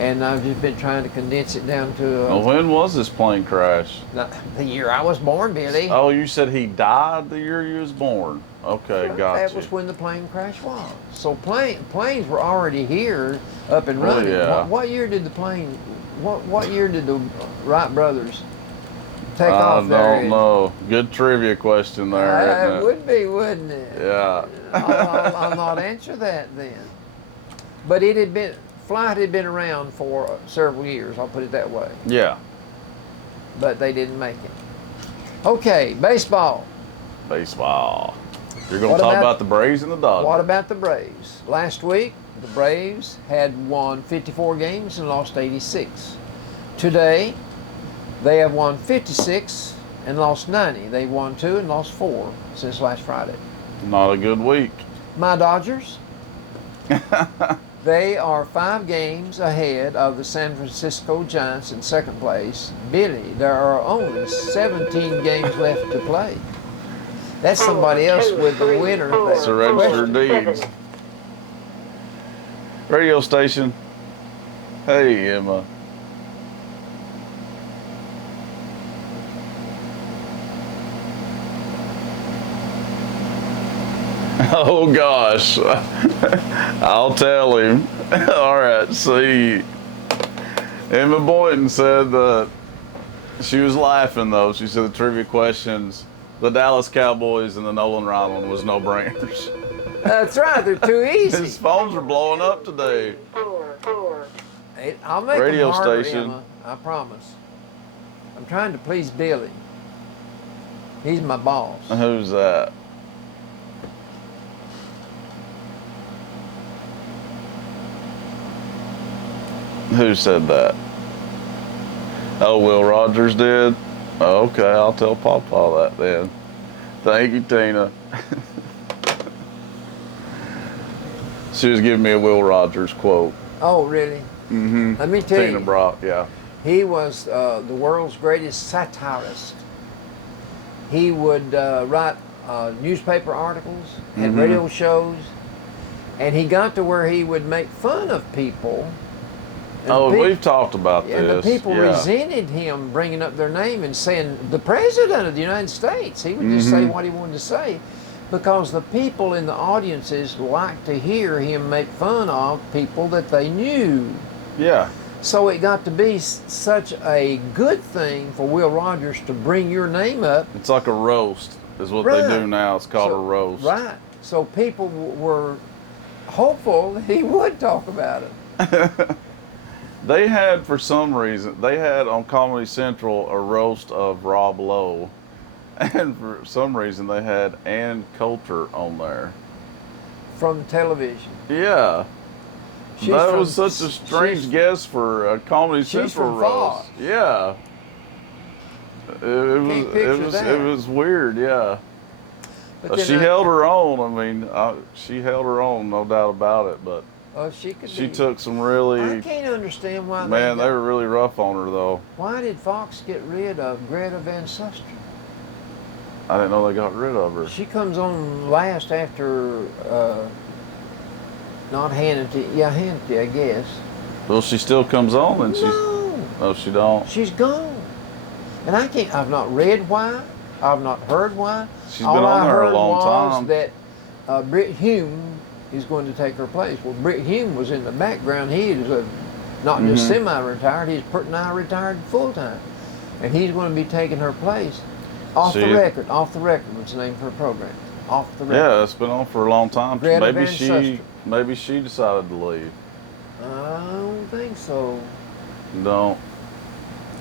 And I've just been trying to condense it down to... Well, when was this plane crash? The year I was born, Billy. Oh, you said he died the year you was born. Okay, Sure, gotcha. that was when the plane crash was. So planes were already here, up and running. Yeah. What year did the plane... What year did the Wright brothers take off there? I don't know. Good trivia question there, isn't It would be, wouldn't it? Yeah. I'll not answer that then. But flight had been around for several years, I'll put it that way. Yeah. But they didn't make it. Okay, baseball. Baseball. You're going to talk about the Braves and the Dodgers. What about the Braves? Last week, the Braves had won 54 games and lost 86. Today, they have won 56 and lost 90. They won 2 and lost 4 since last Friday. Not a good week. My Dodgers, they are 5 games ahead of the San Francisco Giants in second place. Billy, there are only 17 games left to play. That's somebody else with the winner. It's a registered deeds. Radio station. Hey, Emma. Oh gosh, I'll tell him. All right, see. Emma Boynton said that she was laughing though. She said the trivia questions, the Dallas Cowboys and the Nolan Ryan one was no brainers. That's right, they're too easy. His phones are blowing up today. I'll make Radio them harder, station. Emma, I promise. I'm trying to please Billy. He's my boss. Who's that? Who said that? Oh, Will Rogers did? Oh, okay, I'll tell Pawpaw that then. Thank you, Tina. She was giving me a Will Rogers quote. Oh, really? Mm-hmm. Let me tell Tina you. Brock, yeah. He was the world's greatest satirist. He would write newspaper articles and radio shows, and he got to where he would make fun of people. We've talked about this. And the people resented him bringing up their name and saying, the President of the United States. He would just say what he wanted to say, because the people in the audiences liked to hear him make fun of people that they knew. Yeah. So it got to be such a good thing for Will Rogers to bring your name up. It's like a roast is what they do now. It's called a roast. Right. So people were hopeful that he would talk about it. They had, for some reason, on Comedy Central a roast of Rob Lowe. And for some reason they had Ann Coulter on there. From television. Yeah. That was such a strange guess for a Comedy Central roast. Fox. Yeah. It was weird, yeah. But she held her own. I mean, she held her own, no doubt about it. But she took some really. I can't understand why. Man, they were really rough on her though. Why did Fox get rid of Greta Van Susteren? I didn't know they got rid of her. She comes on last after. Not Hannity. Yeah, Hannity, I guess. Well, she still comes on, and No. Oh, she don't. She's gone, and I can't. I've not read why. I've not heard why. She's been on there a long time. That Britt Hume is going to take her place. Well, Britt Hume was in the background. He is not just semi-retired. He's pretty nigh retired full-time, and he's going to be taking her place. Off the record was the name of her program. Off the record. Yeah, it's been on for a long time. Greta Maybe she decided to leave. I don't think so. Don't.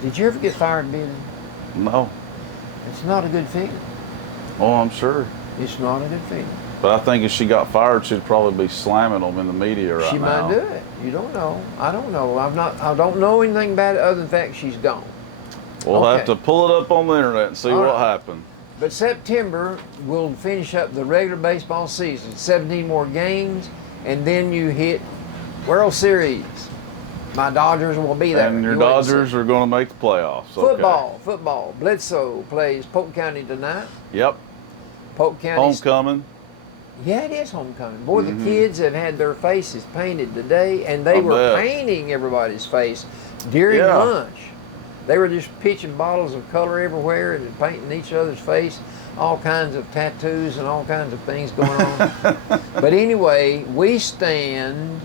Did you ever get fired, Billy? No. It's not a good feeling. Oh, I'm sure. It's not a good feeling. But I think if she got fired, she'd probably be slamming them in the media right now. She might do it. You don't know. I don't know. I don't know anything about it other than the fact she's gone. We'll have to pull it up on the internet and see what happened. But September, we'll finish up the regular baseball season. 17 more games, and then you hit World Series. My Dodgers will be there. And your Dodgers are going to make the playoffs. Football. Bledsoe plays Polk County tonight. Yep. Polk County. Homecoming. Yeah, it is homecoming. Boy, the kids have had their faces painted today, and they were painting everybody's face during lunch. They were just pitching bottles of color everywhere and painting each other's face. All kinds of tattoos and all kinds of things going on. But anyway, we stand...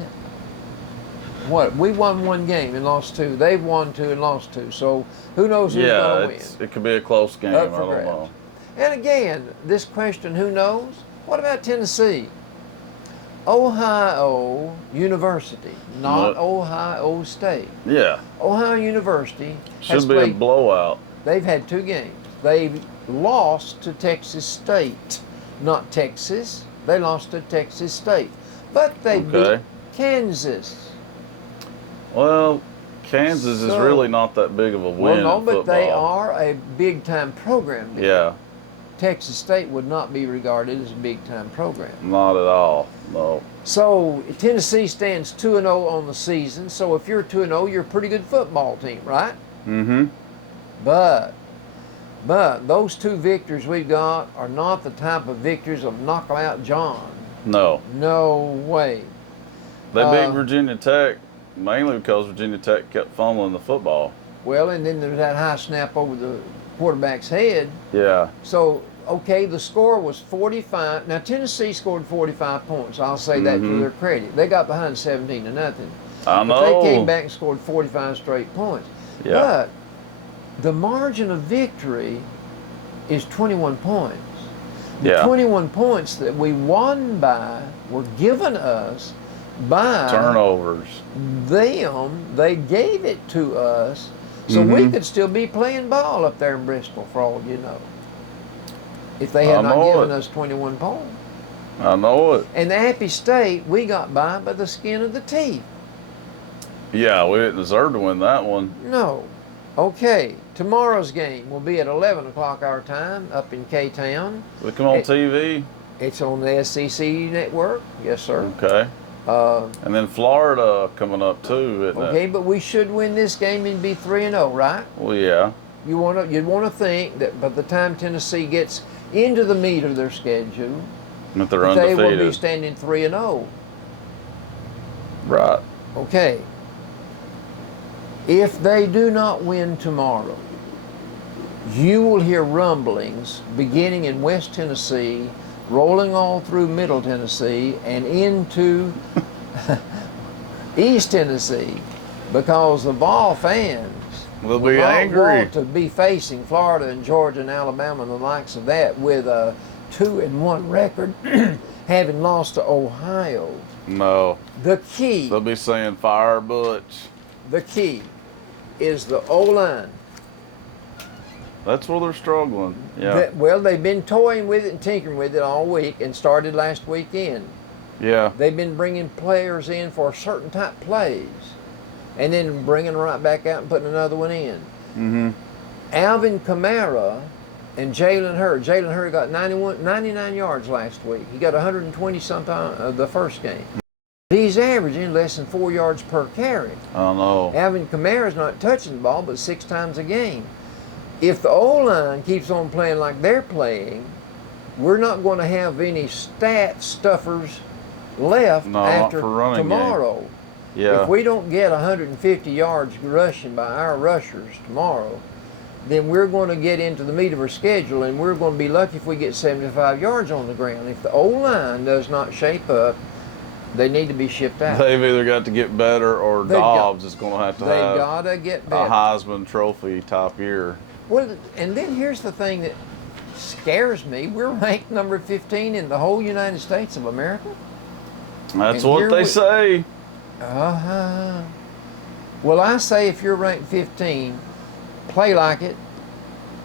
What? We won 1 game and lost 2. They've won 2 and lost 2. So who knows who's going to win? It could be a close game. I don't know. And again, this question, who knows? What about Tennessee? Ohio University, not Ohio State. Yeah. Ohio University should be a blowout. They've had 2 games. They've lost to Texas State, not Texas. They lost to Texas State, but they beat Kansas. Well, Kansas is really not that big of a win. Well, no, but they are a big-time program. Yeah. Texas State would not be regarded as a big-time program. Not at all, no. So Tennessee stands 2-0 on the season. So if you're 2-0, you're a pretty good football team, right? Mm-hmm. But those 2 victories we've got are not the type of victories of knock out John. No. No way. They beat Virginia Tech mainly because Virginia Tech kept fumbling the football. Well, and then there's that high snap over the quarterback's head. Yeah. So, okay, the score was 45. Now, Tennessee scored 45 points. I'll say that to their credit. They got behind 17-0. I know. But they came back and scored 45 straight points. Yeah. But the margin of victory is 21 points. The 21 points that we won by were given us by turnovers. They gave it to us, so we could still be playing ball up there in Bristol, for all you know, if they had not given us 21 points. I know it. And the Appy State, we got by the skin of the teeth. Yeah, we didn't deserve to win that one. No. Okay, tomorrow's game will be at 11 o'clock our time up in K-Town. Will it come on TV? It's on the SEC network. Yes, sir. Okay. And then Florida coming up too, isn't it? But we should win this game and be 3-0, right? Well, yeah. You'd want to think that by the time Tennessee gets into the meat of their schedule, that they're undefeated. They will be standing 3-0. Right. Okay. If they do not win tomorrow, you will hear rumblings beginning in West Tennessee, rolling all through Middle Tennessee and into East Tennessee, because the Vol fans will be angry. Want to be facing Florida and Georgia and Alabama and the likes of that with a 2-1 record, having lost to Ohio. No. The key. They'll be saying fire Butch. The key is the O-line. That's where they're struggling. Yeah. Well, they've been toying with it and tinkering with it all week, and started last weekend. Yeah. They've been bringing players in for certain type plays, and then bringing them right back out and putting another one in. Mm-hmm. Alvin Kamara and Jalen Hurd. Jalen Hurd got 99 yards last week. He got 120 something the first game. He's averaging less than 4 yards per carry. I know. Alvin Kamara's not touching the ball but 6 times a game. If the O-line keeps on playing like they're playing, we're not going to have any stat stuffers left after tomorrow. Game. Yeah. If we don't get 150 yards rushing by our rushers tomorrow, then we're going to get into the meat of our schedule, and we're going to be lucky if we get 75 yards on the ground. If the O-line does not shape up, they need to be shipped out. They've either got to get better, or Dobbs is going to have gotta get better. A Heisman Trophy top year. Well, and then here's the thing that scares me. We're ranked number 15 in the whole United States of America. That's what they say. Uh-huh. Well, I say if you're ranked 15, play like it,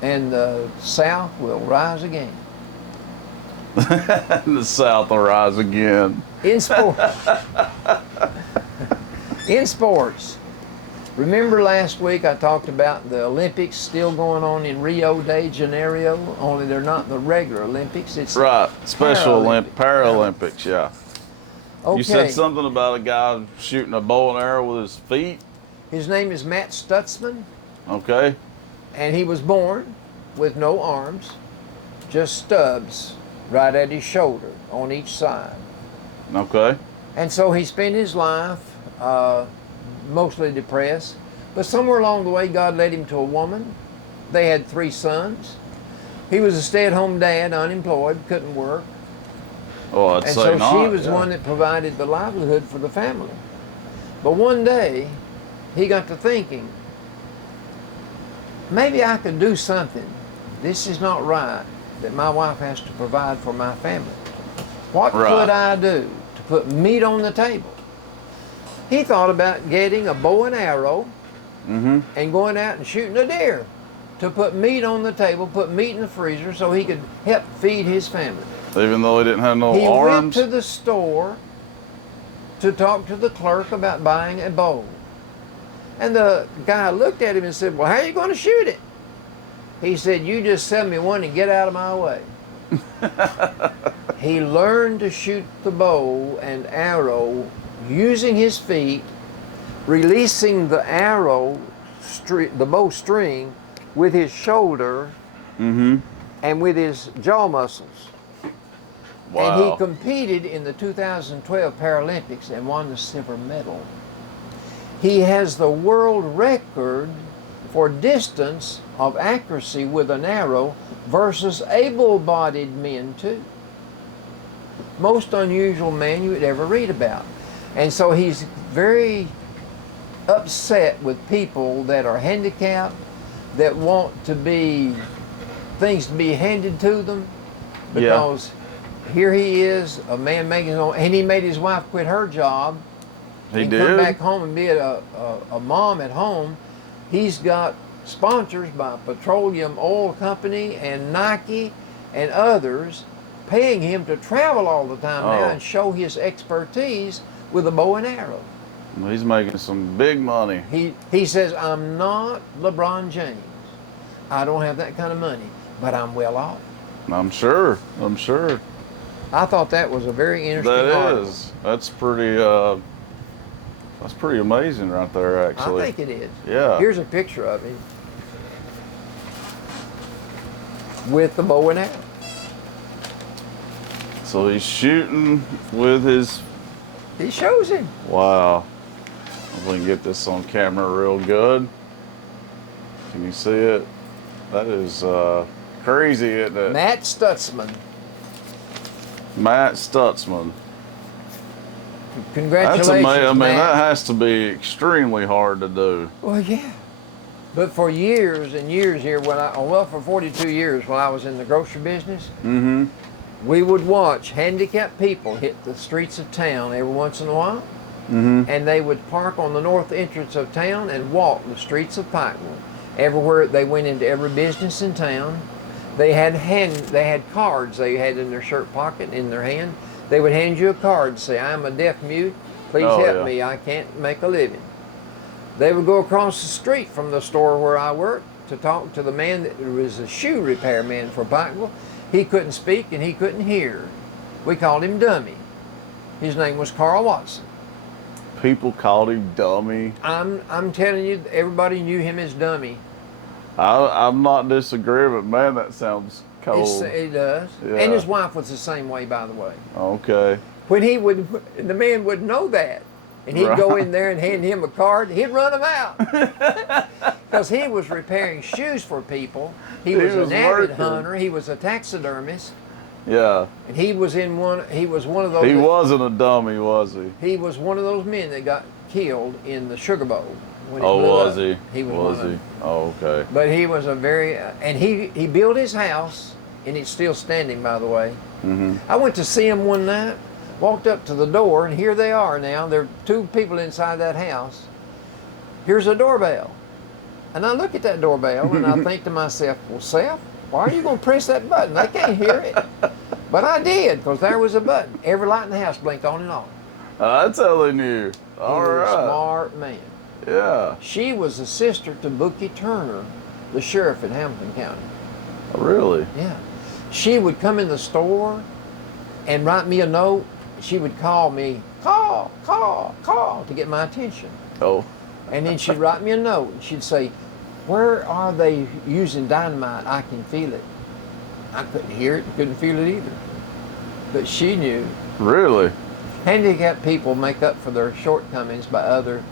and the South will rise again. The South will rise again. In sports. In sports, Remember last week I talked about the Olympics still going on in Rio de Janeiro, only they're not the regular Olympics. It's right, special Paralympics, yeah. Okay. You said something about a guy shooting a bow and arrow with his feet? His name is Matt Stutzman. Okay. And he was born with no arms, just stubs right at his shoulder on each side. Okay. And so he spent his life mostly depressed, but somewhere along the way God led him to a woman. They had 3 sons. He was a stay-at-home dad, unemployed, couldn't work. Oh, I'd and say so not. she was the one that provided the livelihood for the family. But one day, he got to thinking, maybe I could do something. This is not right that my wife has to provide for my family. What could I do to put meat on the table? He thought about getting a bow and arrow and going out and shooting a deer to put meat on the table, put meat in the freezer so he could help feed his family. Even though he didn't have no He arms? went to the store to talk to the clerk about buying a bow. And the guy looked at him and said, well, how are you going to shoot it? He said, you just sell me one and get out of my way. He learned to shoot the bow and arrow using his feet, releasing the arrow, the bow string with his shoulder and with his jaw muscles. Wow. And he competed in the 2012 Paralympics and won the silver medal. He has the world record for distance of accuracy with an arrow versus able-bodied men too. Most unusual man you would ever read about. And so he's very upset with people that are handicapped, that want to be, things to be handed to them, because here he is, a man making his own, and he made his wife quit her job. He did? Come back home and be a mom at home. He's got sponsors by Petroleum Oil Company and Nike and others paying him to travel all the time now and show his expertise with a bow and arrow. He's making some big money. He says, I'm not LeBron James. I don't have that kind of money, but I'm well off. I'm sure. I'm sure. I thought that was a very interesting article. That's pretty amazing right there, actually. I think it is. Yeah. Here's a picture of him with the bow and arrow. So he's shooting with his... He shows him. Wow. If we can get this on camera real good. Can you see it? That is crazy, isn't it? Matt Stutzman. Matt Stutzman. Congratulations, That's amazing. I mean, Matt. that has to be extremely hard to do. Well, yeah. But for years and years here, for 42 years when I was in the grocery business, we would watch handicapped people hit the streets of town every once in a while, and they would park on the north entrance of town and walk the streets of Pikeville. Everywhere they went into every business in town, they had cards they had in their shirt pocket, in their hand. They would hand you a card and say, I'm a deaf mute, please help me, I can't make a living. They would go across the street from the store where I worked to talk to the man that was a shoe repairman for Pikeville. He couldn't speak and he couldn't hear. We called him Dummy. His name was Carl Watson. People called him Dummy. I'm telling you, everybody knew him as Dummy. I'm not disagreeing, but man, that sounds cold. It does. Yeah. And his wife was the same way, by the way. Okay. When the man would know that, and he'd go in there and hand him a card, he'd run him out. Because he was repairing shoes for people. He was an avid hunter. He was a taxidermist. Yeah. And he was one of those. He wasn't a dummy, was he? He was one of those men that got killed in the Sugar Bowl. When it Oh, blew was up. he? He was Was one of he? them. Oh, okay. But he was a very, and he built his house, and it's still standing, by the way. I went to see him one night, walked up to the door, and here they are now. There are 2 people inside that house. Here's a doorbell. And I look at that doorbell, and I think to myself, well, Seth, why are you going to press that button? They can't hear it. But I did, because there was a button. Every light in the house blinked on and off. That's how they knew. He was a smart man. Yeah. She was a sister to Bookie Turner, the sheriff in Hamilton County. Really? Yeah. She would come in the store and write me a note. She would call me, call, to get my attention. Oh. And then she'd write me a note. And she'd say, where are they using dynamite? I can feel it. I couldn't hear it, couldn't feel it either. But she knew. Really? Handicapped people make up for their shortcomings by other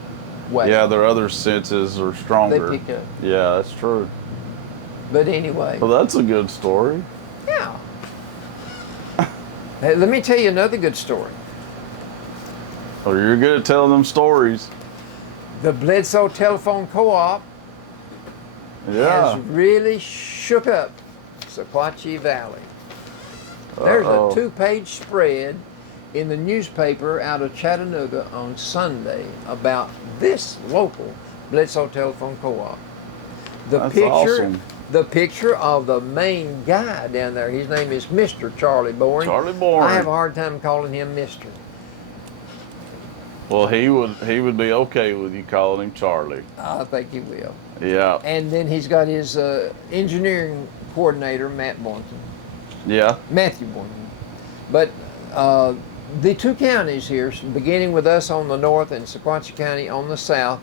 ways. Yeah, their other senses are stronger. They pick up. Yeah, that's true. But anyway. Well, that's a good story. Yeah. Hey, let me tell you another good story. Oh, you're good at telling them stories. The Bledsoe Telephone Co-op Yeah. has really shook up Sequatchie Valley. There's a 2-page spread in the newspaper out of Chattanooga on Sunday about this local Bledsoe Telephone Co-op. That's awesome. The picture of the main guy down there, his name is Mr. Charlie Boring. Charlie Boring. I have a hard time calling him Mr. Well, he would be okay with you calling him Charlie. I think he will. Yeah. And then he's got his engineering coordinator, Matthew Boynton. But the two counties here, beginning with us on the north and Sequatchie County on the south,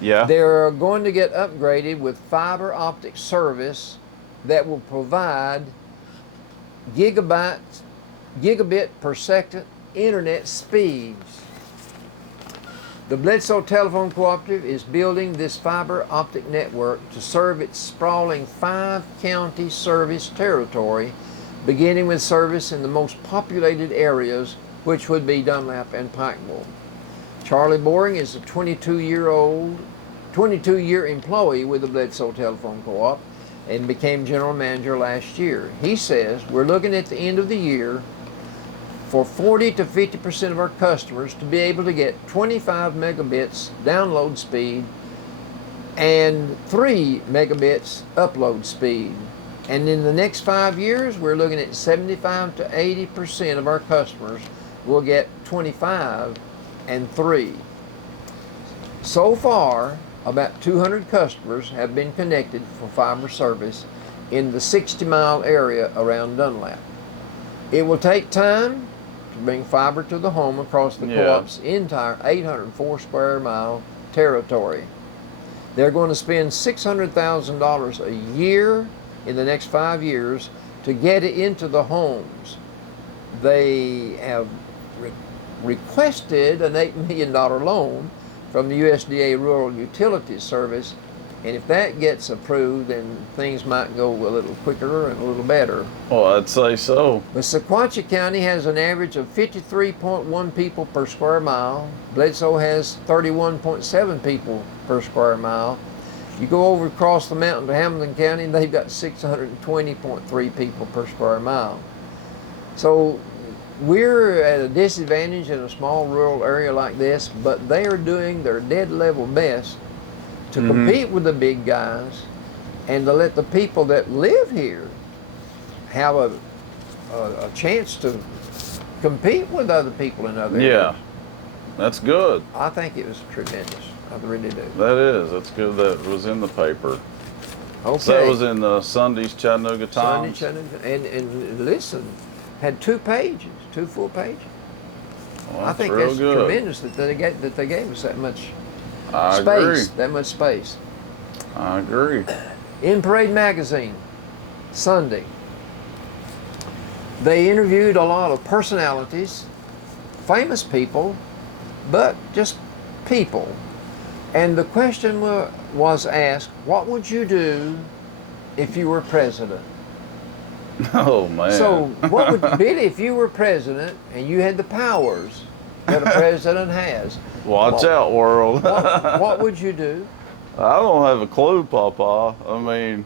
Yeah. they're going to get upgraded with fiber optic service that will provide gigabit per second internet speeds. The Bledsoe Telephone Cooperative is building this fiber optic network to serve its sprawling 5-county service territory, beginning with service in the most populated areas, which would be Dunlap and Pikeville. Charlie Boring is a 22-year employee with the Bledsoe Telephone Co-op and became general manager last year. He says, we're looking at the end of the year for 40 to 50% of our customers to be able to get 25 megabits download speed and 3 megabits upload speed. And in the next 5 years, we're looking at 75 to 80% of our customers will get 25 and 3. So far, about 200 customers have been connected for fiber service in the 60-mile area around Dunlap. It will take time to bring fiber to the home across the co-op's entire 804 square mile territory. They're going to spend $600,000 a year in the next 5 years to get it into the homes. They have requested an $8 million loan from the USDA Rural Utilities Service, and if that gets approved, then things might go a little quicker and a little better. Well, I'd say so. But Sequatchie County has an average of 53.1 people per square mile. Bledsoe has 31.7 people per square mile. You go over across the mountain to Hamilton County, and they've got 620.3 people per square mile. So we're at a disadvantage in a small rural area like this, but they are doing their dead level best to compete with the big guys and to let the people that live here have a chance to compete with other people in other areas. Yeah, that's good. I think it was tremendous. I really do. That is. That's good that it was in the paper. Okay. So that was in the Sunday's Chattanooga Times. And listen, had 2 pages, 2 full pages. Well, I think real that's good. tremendous that they gave us that much I space. agree. That much space. I agree. In Parade Magazine, Sunday, they interviewed a lot of personalities, famous people, but just people. And the question was asked, what would you do if you were president? Oh, man. So, what would, Billy, if you were president and you had the powers that a president has? Watch out, world. what would you do? I don't have a clue, Papa. I mean,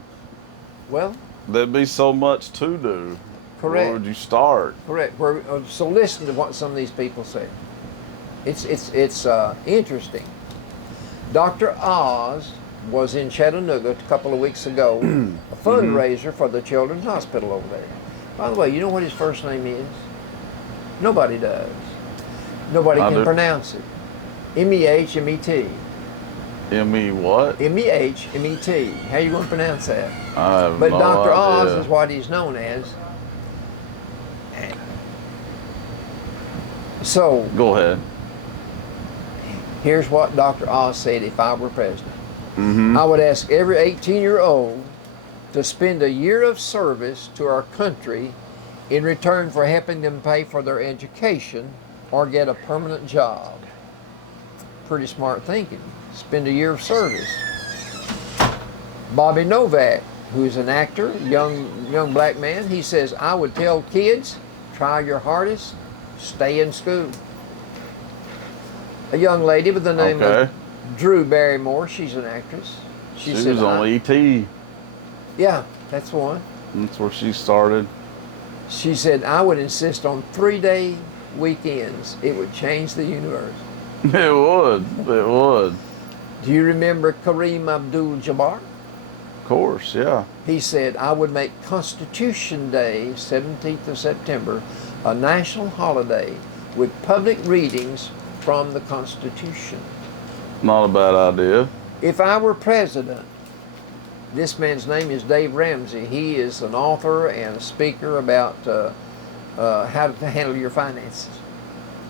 Well, there'd be so much to do. correct. Where would you start? Correct. So listen to what some of these people say. It's interesting. Dr. Oz was in Chattanooga a couple of weeks ago, a fundraiser for the Children's Hospital over there. By the way, you know what his first name is? Nobody does. Nobody can pronounce it. M-E-H-M-E-T. M-E what? M-E-H-M-E-T. How you going to pronounce that? I have But no Dr. Oz idea. is what he's known as. So, Go ahead. here's what Dr. Oz said if I were president. Mm-hmm. I would ask every 18-year-old to spend a year of service to our country in return for helping them pay for their education or get a permanent job. Pretty smart thinking. Spend a year of service. Bobby Novak, who's an actor, young black man, he says, I would tell kids, try your hardest, stay in school. A young lady by the name of Drew Barrymore, she's an actress. She was on E.T. Yeah, that's the one. That's where she started. She said, I would insist on 3-day weekends. It would change the universe. It would. It would. Do you remember Kareem Abdul-Jabbar? Of course, yeah. He said, I would make Constitution Day, 17th of September, a national holiday with public readings from the Constitution. Not a bad idea. If I were president, this man's name is Dave Ramsey. He is an author and a speaker about how to handle your finances.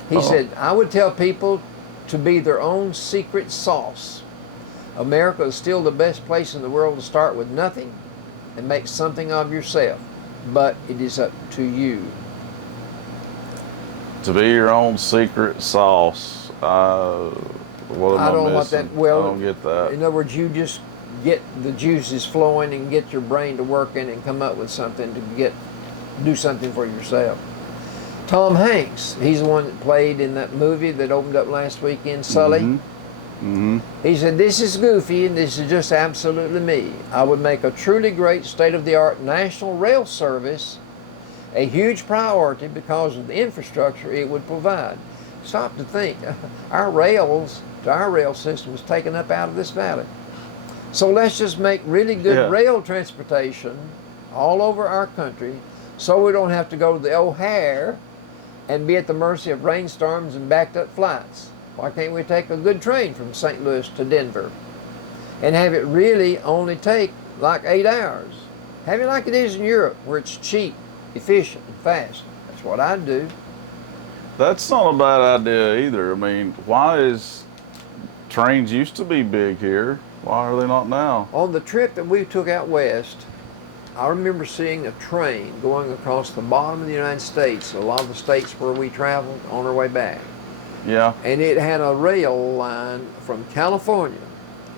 He said, I would tell people to be their own secret sauce. America is still the best place in the world to start with nothing and make something of yourself, but it is up to you. To be your own secret sauce. What am I don't missing? want that. Well, I don't get that. In other words, you just get the juices flowing and get your brain to working and come up with something to do something for yourself. Tom Hanks, he's the one that played in that movie that opened up last weekend, Sully. Mm-hmm. He said, this is goofy and this is just absolutely me. I would make a truly great state-of-the-art national rail service a huge priority because of the infrastructure it would provide. Stop to think, our rail system was taken up out of this valley. So let's just make really good rail transportation all over our country so we don't have to go to the O'Hare and be at the mercy of rainstorms and backed up flights. Why can't we take a good train from St. Louis to Denver and have it really only take like 8 hours? Have it like it is in Europe where it's cheap, efficient, and fast. That's what I'd do. That's not a bad idea either. I mean, trains used to be big here. Why are they not now? On the trip that we took out west, I remember seeing a train going across the bottom of the United States, a lot of the states where we traveled on our way back. Yeah. And it had a rail line from California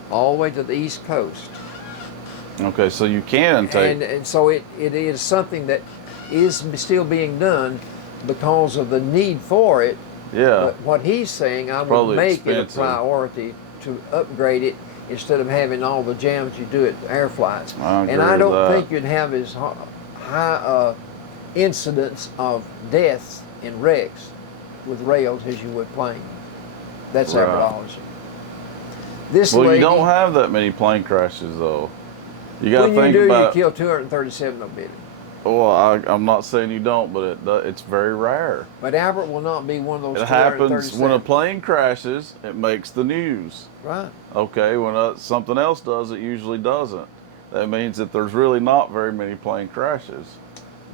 all the way to the East Coast. Okay, so you can take... And so it is something that is still being done because of the need for it. Yeah. But what he's saying, I would Probably make it a expensive. Priority to upgrade it instead of having all the jams you do at air flights. And I don't think you'd have as high incidence of deaths in wrecks with rails as you would plane. That's average. This well, lady, you don't have that many plane crashes though. You got to think you about. You kill 237 of them. Well, I'm not saying you don't, but it's very rare. But Albert will not be one of those. It happens when a plane crashes. It makes the news. Right. Okay. When something else does, it usually doesn't. That means that there's really not very many plane crashes.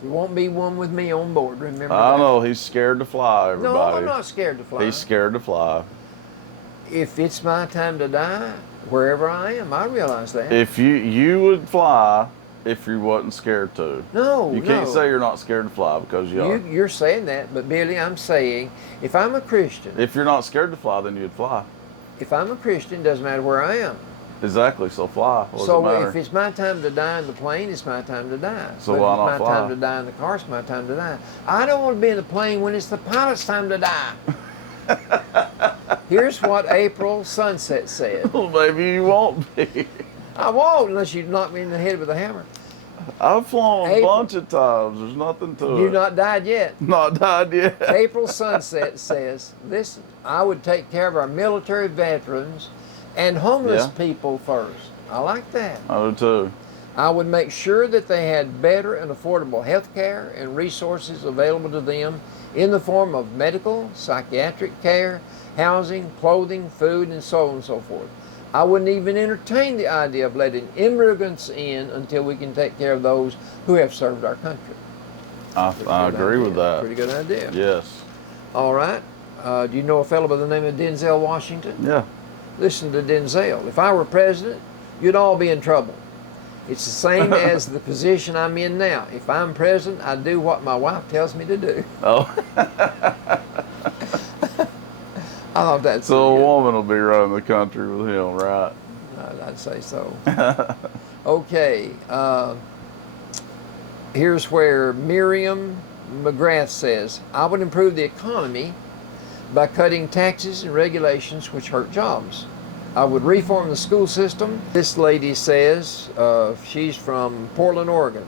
There won't be one with me on board. Remember? I know he's scared to fly. Everybody. No, I'm not scared to fly. He's scared to fly. If it's my time to die, wherever I am, I realize that. If you would fly. If you wasn't scared to. No, you can't say you're not scared to fly because you are. You're saying that, but Billy, I'm saying if I'm a Christian. If you're not scared to fly, then you'd fly. If I'm a Christian, doesn't matter where I am. Exactly, so fly. What does it matter? If it's my time to die in the plane, it's my time to die. So but why if not it's my time to die in the car, it's my time to die. I don't want to be in the plane when it's the pilot's time to die. Here's what April Sunset said. Well, maybe you won't be. I won't unless you knock me in the head with a hammer. I've flown a bunch of times. There's nothing to it. You've not died yet. Not died yet. April Sunset says, listen, I would take care of our military veterans and homeless people first. I like that. I do too. I would make sure that they had better and affordable health care and resources available to them in the form of medical, psychiatric care, housing, clothing, food, and so on and so forth. I wouldn't even entertain the idea of letting immigrants in until we can take care of those who have served our country. I agree with that. Pretty good idea. Yes. All right. Do you know a fellow by the name of Denzel Washington? Yeah. Listen to Denzel. If I were president, you'd all be in trouble. It's the same as the position I'm in now. If I'm president, I do what my wife tells me to do. Oh. I thought that's so a good. woman will be running the country with him, right? I'd say so. Okay. Here's where Miriam McGrath says, I would improve the economy by cutting taxes and regulations which hurt jobs. I would reform the school system. This lady says, she's from Portland, Oregon.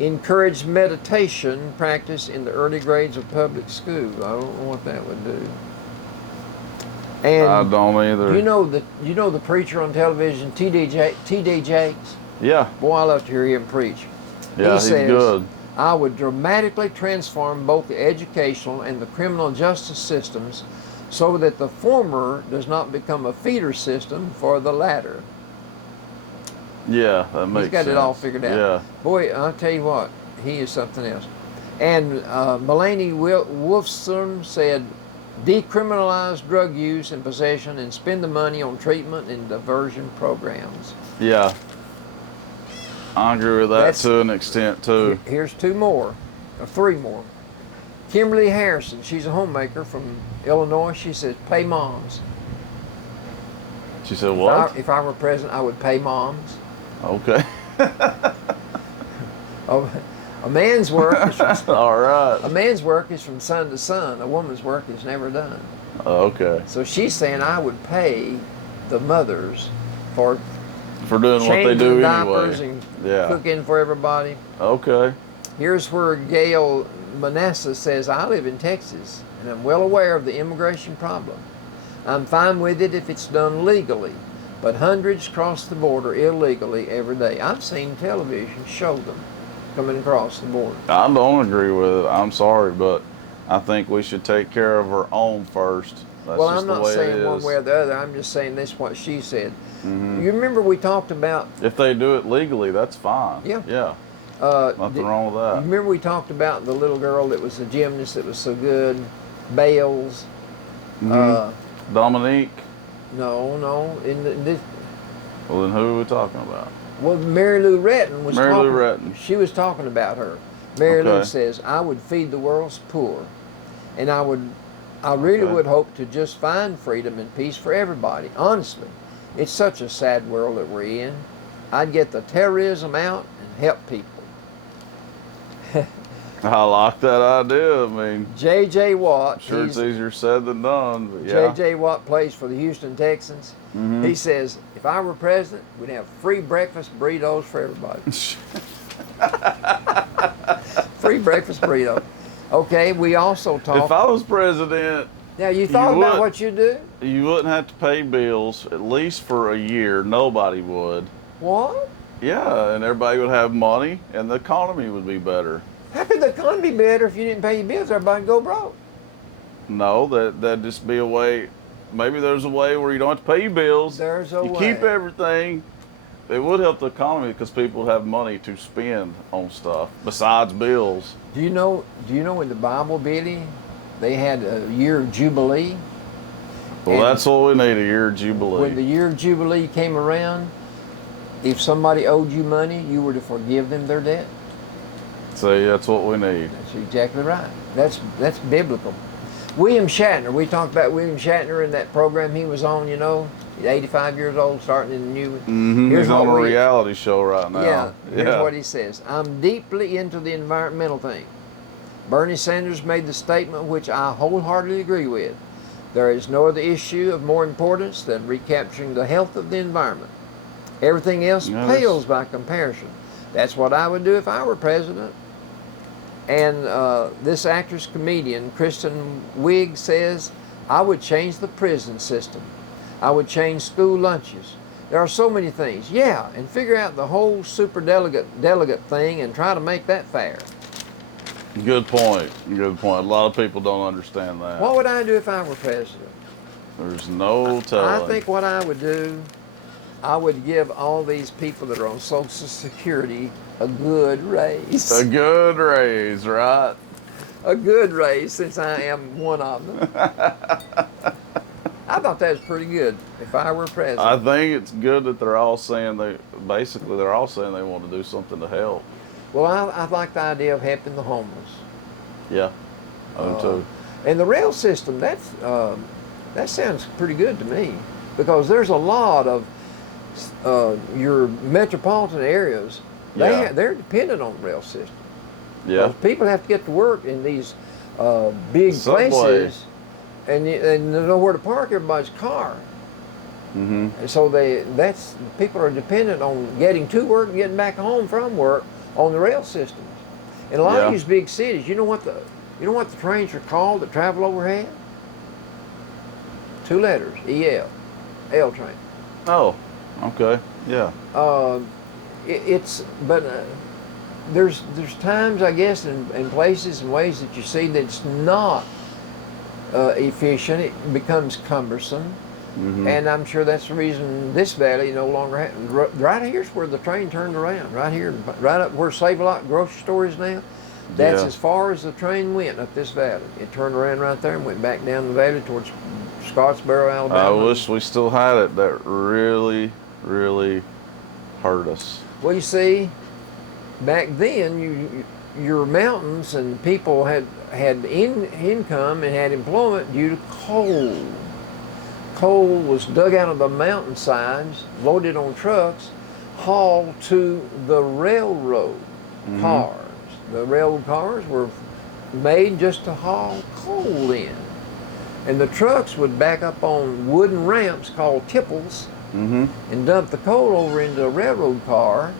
Encourage meditation practice in the early grades of public school. I don't know what that would do. And I don't either. You know the preacher on television, T.D. Jakes? Yeah. Boy, I love to hear him preach. Yeah, he's good. I would dramatically transform both the educational and the criminal justice systems so that the former does not become a feeder system for the latter. Yeah, that makes sense. He's got it all figured out. Yeah. Boy, I'll tell you what, he is something else. And Melanie Wolfstrom said, decriminalize drug use and possession and spend the money on treatment and diversion programs. Yeah. I agree with that to an extent too. Here's three more. Kimberly Harrison, she's a homemaker from Illinois. She says, pay moms. She said what? If I were president, I would pay moms. Okay. A man's work is from, all right. A man's work is from sun to sun. A woman's work is never done. Okay. So she's saying I would pay the mothers for doing what they do diapers anyway. And cooking for everybody. Okay. Here's where Gail Manasseh says, I live in Texas and I'm well aware of the immigration problem. I'm fine with it if it's done legally, but hundreds cross the border illegally every day. I've seen television show them coming across the border. I don't agree with it. I'm sorry, but I think we should take care of our own first. That's well, just I'm not the way saying it one is. way or the other. I'm just saying this is what she said. Mm-hmm. You remember we talked about... If they do it legally, that's fine. Yeah. Yeah. Nothing wrong with that. Remember we talked about the little girl that was a gymnast that was so good, Bales. Mm-hmm. Dominique? No. Well, then who are we talking about? Well, Mary Lou Retton was Mary talking. Lou Retton. She was talking about her. Mary Lou says, I would feed the world's poor. And I really would hope to just find freedom and peace for everybody. Honestly, it's such a sad world that we're in. I'd get the terrorism out and help people. I like that idea. I mean, J.J. Watt. Sure, it's easier said than done, but yeah. J.J. Watt plays for the Houston Texans. Mm-hmm. He says, if I were president, we'd have free breakfast burritos for everybody. Free breakfast burritos. Okay, we also talked. If I was president, now you thought about what you do? You wouldn't have to pay bills, at least for a year. Nobody would. What? Yeah, and everybody would have money, and the economy would be better. How could the economy be better if you didn't pay your bills? Everybody would go broke. No, that'd just be a way. Maybe there's a way where you don't have to pay your bills. There's a way. You keep everything. It would help the economy because people have money to spend on stuff besides bills. Do you know in the Bible, Billy, they had a year of Jubilee? Well, that's what we need, a year of Jubilee. When the year of Jubilee came around, if somebody owed you money, you were to forgive them their debt. See, that's what we need. That's exactly right. That's biblical. William Shatner, we talked about William Shatner in that program he was on, you know. He's 85 years old, starting in the new one. Mm-hmm. He's on a reality show right now. Yeah, here's what he says. I'm deeply into the environmental thing. Bernie Sanders made the statement which I wholeheartedly agree with. There is no other issue of more importance than recapturing the health of the environment. Everything else pales by comparison. That's what I would do if I were president. And this actress-comedian, Kristen Wiig, says, I would change the prison system. I would change school lunches. There are so many things. Yeah, and figure out the whole delegate thing and try to make that fair. Good point. Good point. A lot of people don't understand that. What would I do if I were president? There's no telling. I think what I would do, I would give all these people that are on Social Security a good raise. A good raise, right? A good raise, since I am one of them. I thought that was pretty good if I were president. I think it's good that they're all saying they're all saying they want to do something to help. Well, I like the idea of helping the homeless. Yeah, I do too. And the rail system, that sounds pretty good to me, because there's a lot of your metropolitan areas, they're dependent on the rail system. Yeah. People have to get to work in these big Subway. places, and there's nowhere to park everybody's car. Mm-hmm. And so people are dependent on getting to work and getting back home from work on the rail systems. In a lot of these big cities, you know what the trains are called that travel overhead? 2 letters, EL, L train. Oh, okay, yeah. There's times, I guess, in places and ways that you see that it's not efficient. It becomes cumbersome. Mm-hmm. And I'm sure that's the reason this valley no longer right here's where the train turned around. Right here, right up where Save-A-Lot grocery store is now. That's as far as the train went up this valley. It turned around right there and went back down the valley towards Scottsboro, Alabama. I wish we still had it. That really, really hurt us. Well, you see, back then, your mountains and people had income and had employment due to coal. Coal was dug out of the mountainsides, loaded on trucks, hauled to the railroad cars. The railroad cars were made just to haul coal in. And the trucks would back up on wooden ramps called tipples and dump the coal over into a railroad car,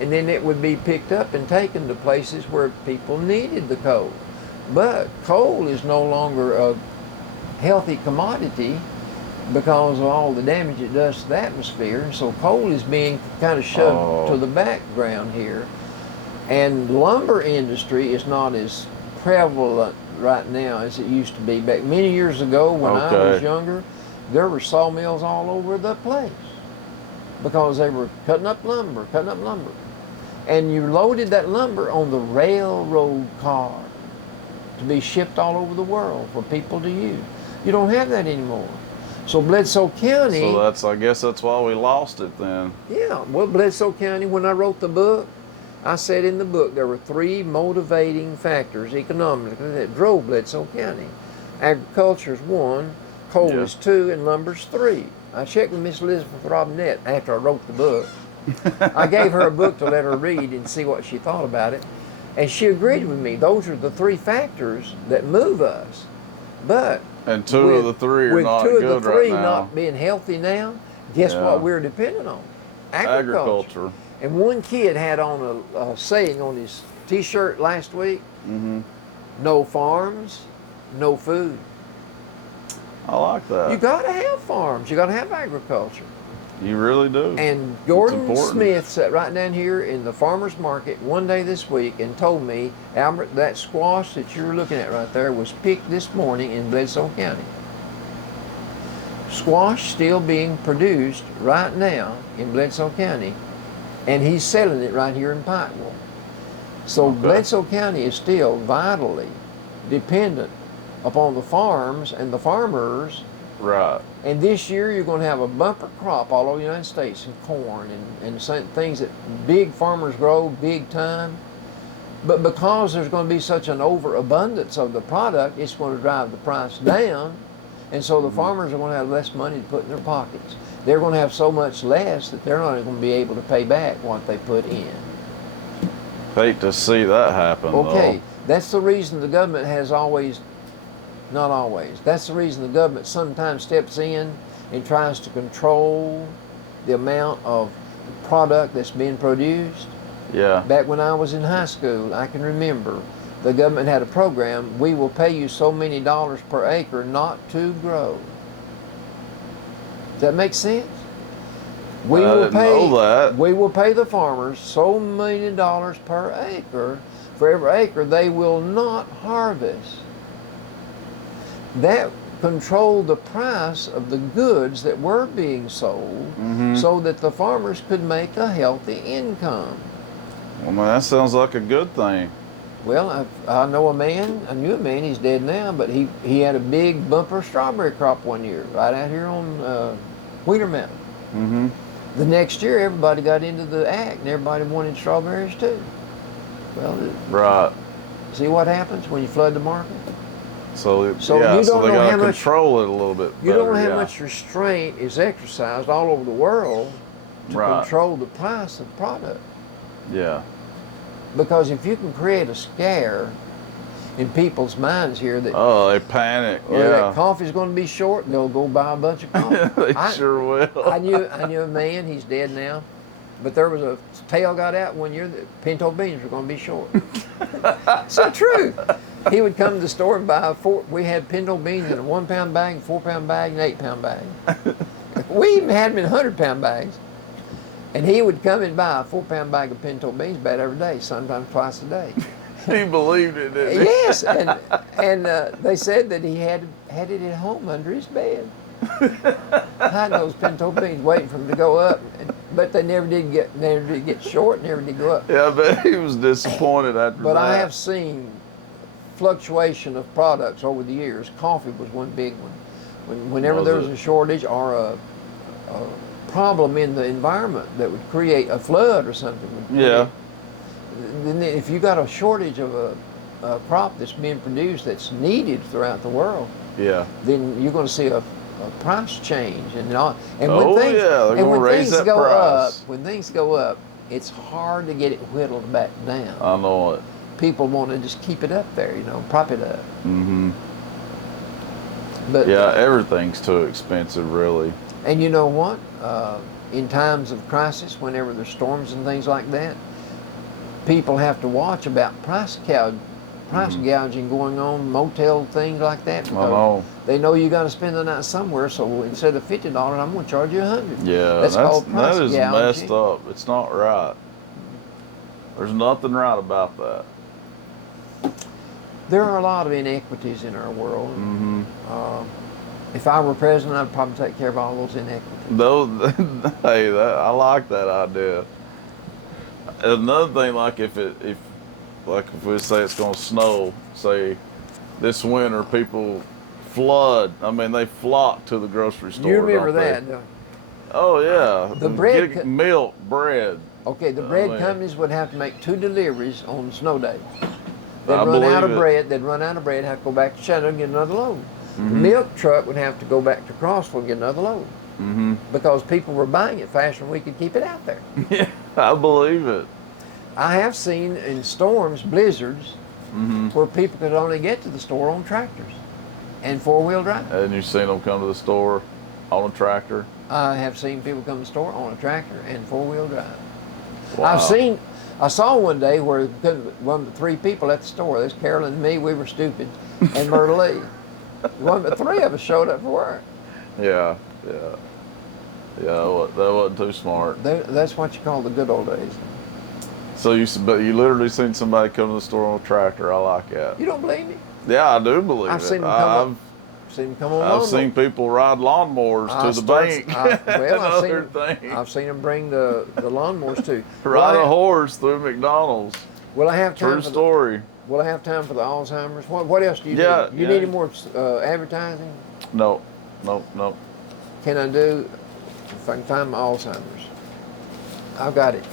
and then it would be picked up and taken to places where people needed the coal. But coal is no longer a healthy commodity because of all the damage it does to the atmosphere. So coal is being kind of shoved to the background here. And the lumber industry is not as prevalent right now as it used to be. Back many years ago when I was younger, there were sawmills all over the place because they were cutting up lumber. And you loaded that lumber on the railroad car to be shipped all over the world for people to use. You don't have that anymore. So Bledsoe County... So I guess that's why we lost it then. Yeah, well, Bledsoe County, when I wrote the book, I said in the book there were 3 motivating factors economically that drove Bledsoe County. Agriculture is 1, coal is 2, and lumber's 3. I checked with Miss Elizabeth Robinette after I wrote the book. I gave her a book to let her read and see what she thought about it. And she agreed with me. Those are the 3 factors that move us. But and 2 of the 3 are not good right now. With 2 of the 3 not being healthy now, guess what we're dependent on? Agriculture. And one kid had on a saying on his T-shirt last week, no farms, no food. I like that. You got to have farms. You got to have agriculture. You really do. And Gordon Smith sat right down here in the farmer's market one day this week and told me, Albert, that squash that you're looking at right there was picked this morning in Bledsoe County. Squash still being produced right now in Bledsoe County, and he's selling it right here in Pikeville. So Bledsoe County is still vitally dependent upon the farms and the farmers. Right. And this year you're going to have a bumper crop all over the United States in corn and things that big farmers grow big time. But because there's going to be such an overabundance of the product, it's going to drive the price down. And so the farmers are going to have less money to put in their pockets. They're going to have so much less that they're not going to be able to pay back what they put in. Hate to see that happen, Okay, though. that's the reason the government has always, not always, that's the reason the government sometimes steps in and tries to control the amount of product that's being produced. Yeah. Back when I was in high school, I can remember the government had a program, we will pay you so many dollars per acre not to grow. Does that make sense? We will pay the farmers so many dollars per acre for every acre they will not harvest. That control the price of the goods that were being sold so that the farmers could make a healthy income. Well, man, that sounds like a good thing. Well, I knew a man, he's dead now, but he had a big bumper strawberry crop one year right out here on Wheeler Mountain. The next year, everybody got into the act and everybody wanted strawberries too. Well, right. See what happens when you flood the market? So you they don't know got how to much, control it a little bit better. You don't know how much restraint is exercised all over the world to control the price of product. Yeah. Because if you can create a scare in people's minds here that they panic. that coffee's going to be short, they'll go buy a bunch of coffee. They sure will. I knew a man, he's dead now, but there was a tale got out one year that pinto beans were going to be short. It's the truth. He would come to the store and buy we had pinto beans in a 1 pound bag, 4 pound bag, and 8 pound bag. We even had them in 100-pound bags. And he would come and buy a 4 pound bag of pinto beans about every day, sometimes twice a day. He believed it, didn't he? Yes, and they said that he had it at home under his bed. Hiding those pinto beans, waiting for them to go up, but they never did get short, never did go up. Yeah, I bet he was disappointed after that. But I have seen fluctuation of products over the years. Coffee was one big one. Whenever there was a shortage or a problem in the environment that would create a flood or something. Then if you got a shortage of a crop that's being produced that's needed throughout the world, then you're going to see a price change and when things go up, it's hard to get it whittled back down. I know it. People want to just keep it up there, prop it up. But everything's too expensive, really. And you know what? In times of crisis, whenever there's storms and things like that, people have to watch about price gouging going on, motel things like that. Because they know you got to spend the night somewhere, so instead of $50, I'm going to charge you $100. Yeah, that's called price that is gouging. Messed up. It's not right. There's nothing right about that. There are a lot of inequities in our world. If I were president, I'd probably take care of all those inequities. I like that idea. Another thing, like if we say it's going to snow, say this winter, people flood. I mean, they flock to the grocery store. You remember that? Oh yeah. The bread, milk, bread. Okay, the bread companies would have to make 2 deliveries on snow days. They'd run out of bread. They'd run out of bread. Have to go back to Shannon and get another load. The milk truck would have to go back to Crossville and get another load. Because people were buying it faster than we could keep it out there. Yeah, I believe it. I have seen in storms, blizzards, where people could only get to the store on tractors and 4-wheel drive. And you've seen them come to the store on a tractor? I have seen people come to the store on a tractor and 4-wheel drive. Wow. I saw one day where one of the 3 people at the store, there's Carolyn and me, we were stupid, and Myrtle Lee. The 3 of us showed up for work. Yeah. That wasn't too smart. That's what you call the good old days. So but you literally seen somebody come to the store on a tractor. I like that. You don't believe me? Yeah, I do believe I've it. seen them come on. I've seen people ride lawnmowers to the bank. I've seen them bring the lawnmowers too. Ride a horse through McDonald's. Will I have time? True story. Will I have time for the Alzheimer's? What else do you need? You need any more advertising? No. Can I do, if I can find my Alzheimer's? I got it.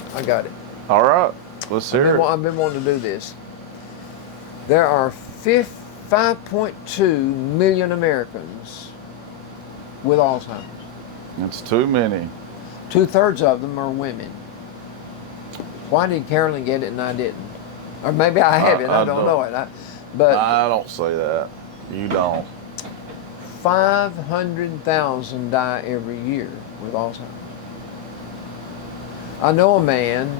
All right. Let's hear it. I've been wanting to do this. There are 5.2 million Americans with Alzheimer's. That's too many. 2/3 of them are women. Why did Carolyn get it and I didn't? Or maybe I haven't. I don't know it. But I don't say that. You don't. 500,000 die every year with Alzheimer's. I knew a man,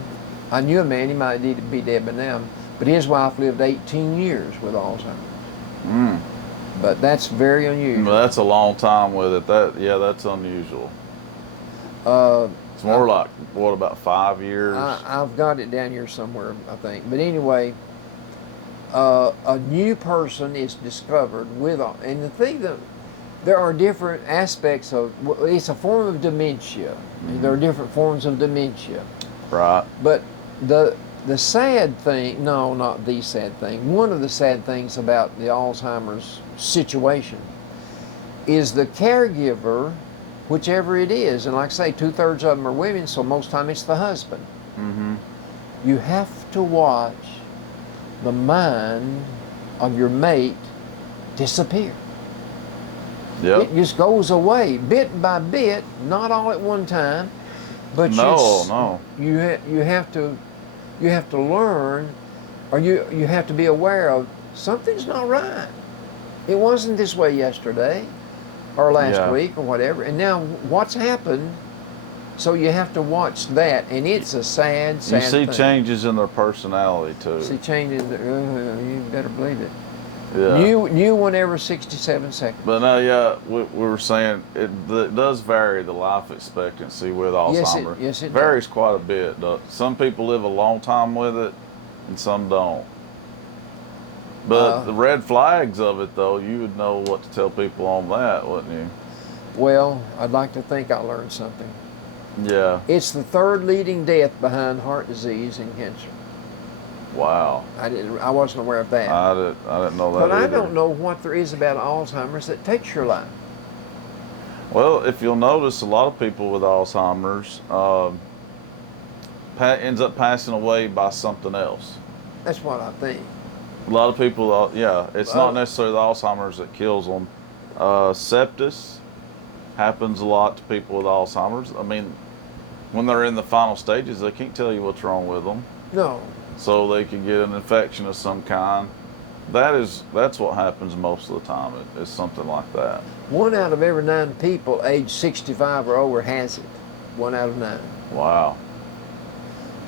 he might be dead by now, but his wife lived 18 years with Alzheimer's. But that's very unusual. Well, that's a long time with it. That's unusual. It's more like, what, about 5 years? I've got it down here somewhere, I think. But anyway, a new person is discovered with, and the thing that there are different aspects of, it's a form of dementia. Mm-hmm. There are different forms of dementia. Right. But the sad thing, no, not the sad thing, one of the sad things about the Alzheimer's situation is the caregiver, whichever it is, and like I say, 2/3 of them are women, so most time it's the husband. Mm-hmm. You have to watch the mind of your mate disappear. Yep. It just goes away bit by bit, not all at one time, but no. You have to learn, or you have to be aware of something's not right. It wasn't this way yesterday, or last week, or whatever, and now what's happened? So you have to watch that, and it's a sad You see thing. changes in their personality too. See changes. You better believe it. Yeah. New one every 67 seconds. But no, we were saying it does vary, the life expectancy with Alzheimer. Yes, it varies does. quite a bit. Some people live a long time with it, and some don't. But the red flags of it, though, you would know what to tell people on that, wouldn't you? Well, I'd like to think I learned something. Yeah. It's the third leading death behind heart disease and cancer. Wow. I wasn't aware of that. I didn't know that But either. I don't know what there is about Alzheimer's that takes your life. Well, if you'll notice, a lot of people with Alzheimer's ends up passing away by something else. That's what I think. A lot of people, it's not necessarily the Alzheimer's that kills them. Sepsis happens a lot to people with Alzheimer's. I mean, when they're in the final stages, they can't tell you what's wrong with them. No. So they can get an infection of some kind. That's what happens most of the time. It's something like that. 1 out of every 9 people aged 65 or over has it. 1 out of 9. Wow.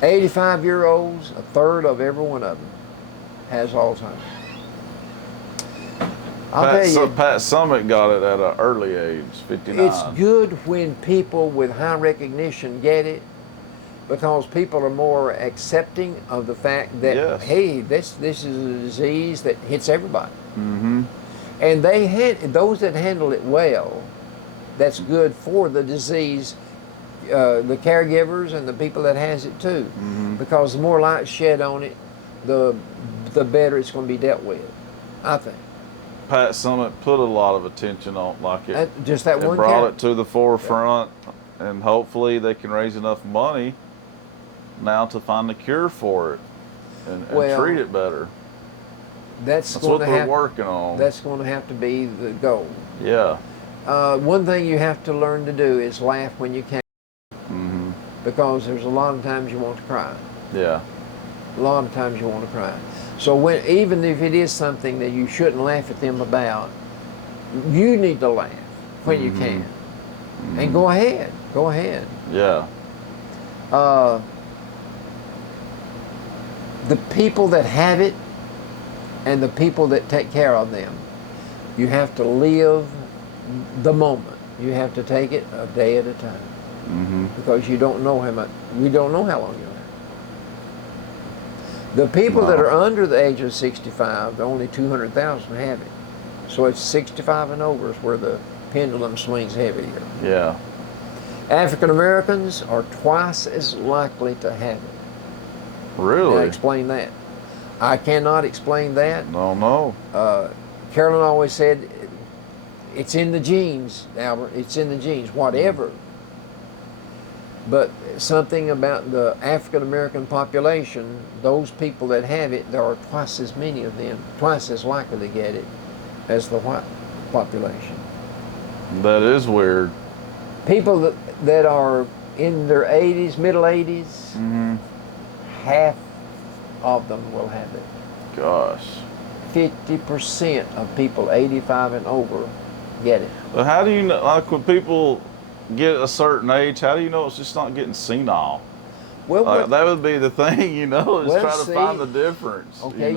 85-year-olds, 1/3 of every one of them has Alzheimer's. I'll tell you, Pat Summitt got it at an early age, 59. it's good when people with high recognition get it, because people are more accepting of the fact that, hey, this is a disease that hits everybody. Mm-hmm. And those that handle it well, that's good for the disease, the caregivers and the people that has it too. Mm-hmm. Because the more light shed on it, the better it's going to be dealt with, I think. Pat Summitt put a lot of attention on, like it. Just that one. Brought it to the forefront, and hopefully they can raise enough money now to find a cure for it and treat it better. That's what they're working on. That's going to have to be the goal. Yeah. One thing you have to learn to do is laugh when you can. Mm-hmm. Because there's a lot of times you want to cry. Yeah. A lot of times you want to cry. So even if it is something that you shouldn't laugh at them about, you need to laugh when you can. Mm-hmm. And go ahead. Go ahead. Yeah. The people that have it and the people that take care of them, you have to live the moment. You have to take it a day at a time. Mm-hmm. Because we don't know how long you'll have. The people that are under the age of 65, only 200,000 have it. So it's 65 and over is where the pendulum swings heavier. Yeah. African Americans are twice as likely to have it. Really? Now explain that. I cannot explain that. No. Carolyn always said, it's in the genes, Albert. It's in the genes, whatever. But something about the African American population, those people that have it, there are twice as many of them, twice as likely to get it as the white population. That is weird. People that are in their 80s, middle 80s, mm-hmm. half of them will have it. Gosh. 50% of people 85 and over get it. But how do you know, like when people get a certain age, how do you know it's just not getting senile? Well, that would be the thing, is try to find the difference. Okay,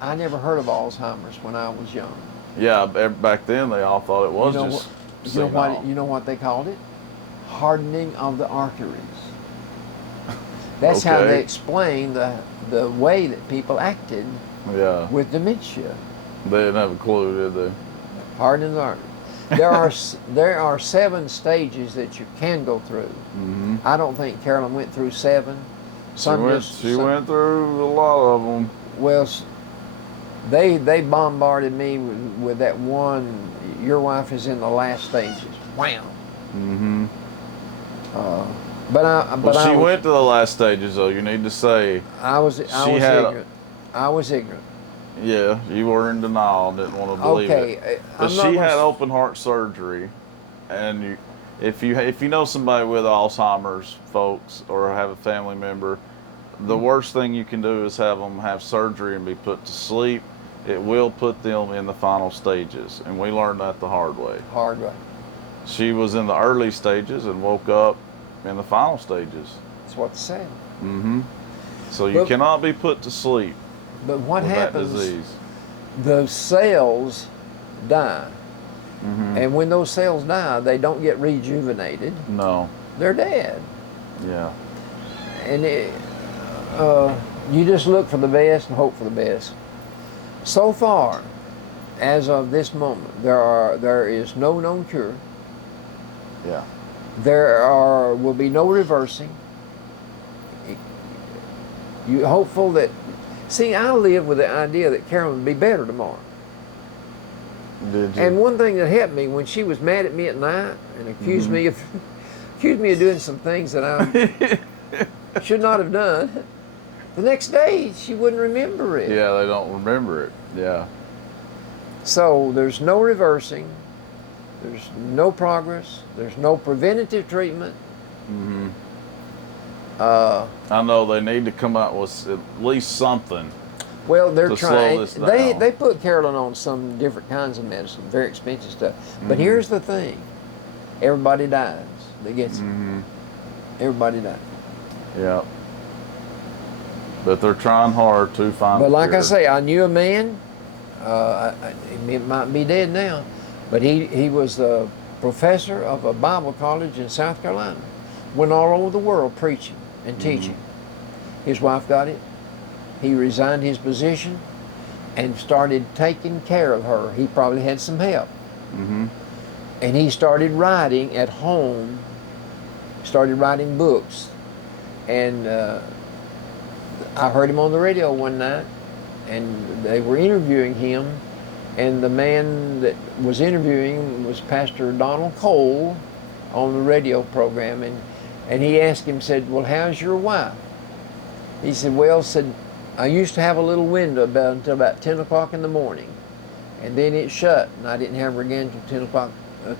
I never heard of Alzheimer's when I was young. Yeah, back then they all thought it was just senile. You know what they called it? Hardening of the arteries. That's how they explain the way that people acted with dementia. They didn't have a clue, did they? Hardening the arteries. There are 7 stages that you can go through. Mm-hmm. I don't think Carolyn went through 7. She went through a lot of them. Well, they bombarded me with that one. Your wife is in the last stages. Wham. Mm-hmm. But she went to the last stages, though. You need to say I was ignorant. I was ignorant. Yeah, you were in denial, didn't want to believe it. But she had open heart surgery, and if you know somebody with Alzheimer's, folks, or have a family member, the worst thing you can do is have them have surgery and be put to sleep. It will put them in the final stages, and we learned that the hard way. Hard way. She was in the early stages and woke up in the final stages. That's what it said. Mm-hmm. So you cannot be put to sleep. But what happens? That disease. The cells die, mm-hmm. and when those cells die, they don't get rejuvenated. No. They're dead. Yeah. And you just look for the best and hope for the best. So far, as of this moment, there is no known cure. Yeah. There will be no reversing. You hopeful that. See, I live with the idea that Carolyn would be better tomorrow. Did you? And one thing that helped me when she was mad at me at night and accused mm-hmm. me of doing some things that I should not have done. The next day, she wouldn't remember it. Yeah, they don't remember it. Yeah. So there's no reversing. There's no progress. There's no preventative treatment. Mm-hmm. I know they need to come out with at least something. Well, they're trying. Slow this down. They put Carolyn on some different kinds of medicine, very expensive stuff. But mm-hmm. here's the thing: everybody dies that gets it. Mm-hmm. Everybody dies. Yeah. But they're trying hard to find. But like cure. I say, I knew a man. He might be dead now, but he was a professor of a Bible college in South Carolina. Went all over the world preaching and teaching. Mm-hmm. His wife got it. He resigned his position and started taking care of her. He probably had some help. Mm-hmm. And he started writing at home, started writing books. And I heard him on the radio one night, and they were interviewing him, and the man that was interviewing him was Pastor Donald Cole on the radio program, and he asked him, said, well, how's your wife? He said, well, I used to have a little window until about 10 o'clock in the morning, and then it shut, and I didn't have her again until 10 o'clock,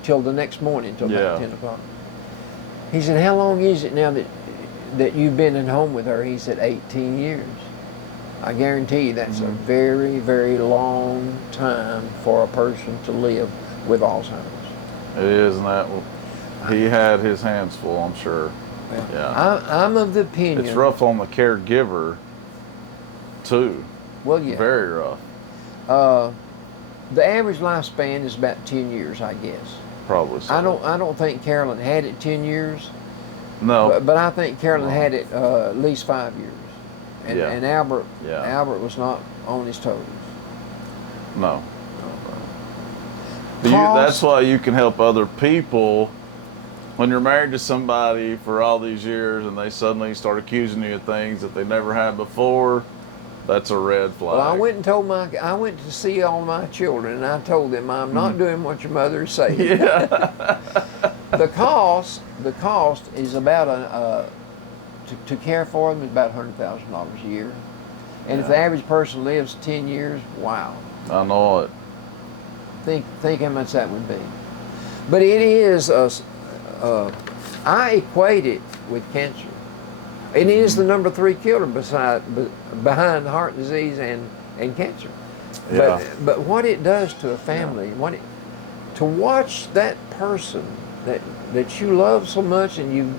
till the next morning, until about 10 o'clock. He said, how long is it now that you've been at home with her? He said, 18 years. I guarantee you that's a very, very long time for a person to live with Alzheimer's. It is, and that he had his hands full, I'm sure. Yeah. I'm of the opinion. It's rough on the caregiver, too. Well, yeah. Very rough. The average lifespan is about 10 years, I guess. Probably so. I don't think Carolyn had it 10 years. No. But I think Carolyn had it at least 5 years. And, and Albert was not on his toes. No. That's why you can help other people. When you're married to somebody for all these years and they suddenly start accusing you of things that they never had before, that's a red flag. Well, I went to see all my children, and I told them I'm not doing what your mother is saying. Yeah. The cost is about to care for them is about $100,000 a year, and if the average person lives 10 years, wow. I know it. Think how much that would be. But it is I equate it with cancer. It is the number 3 killer behind heart disease and cancer. Yeah. But what it does to a family, to watch that person that you love so much and you've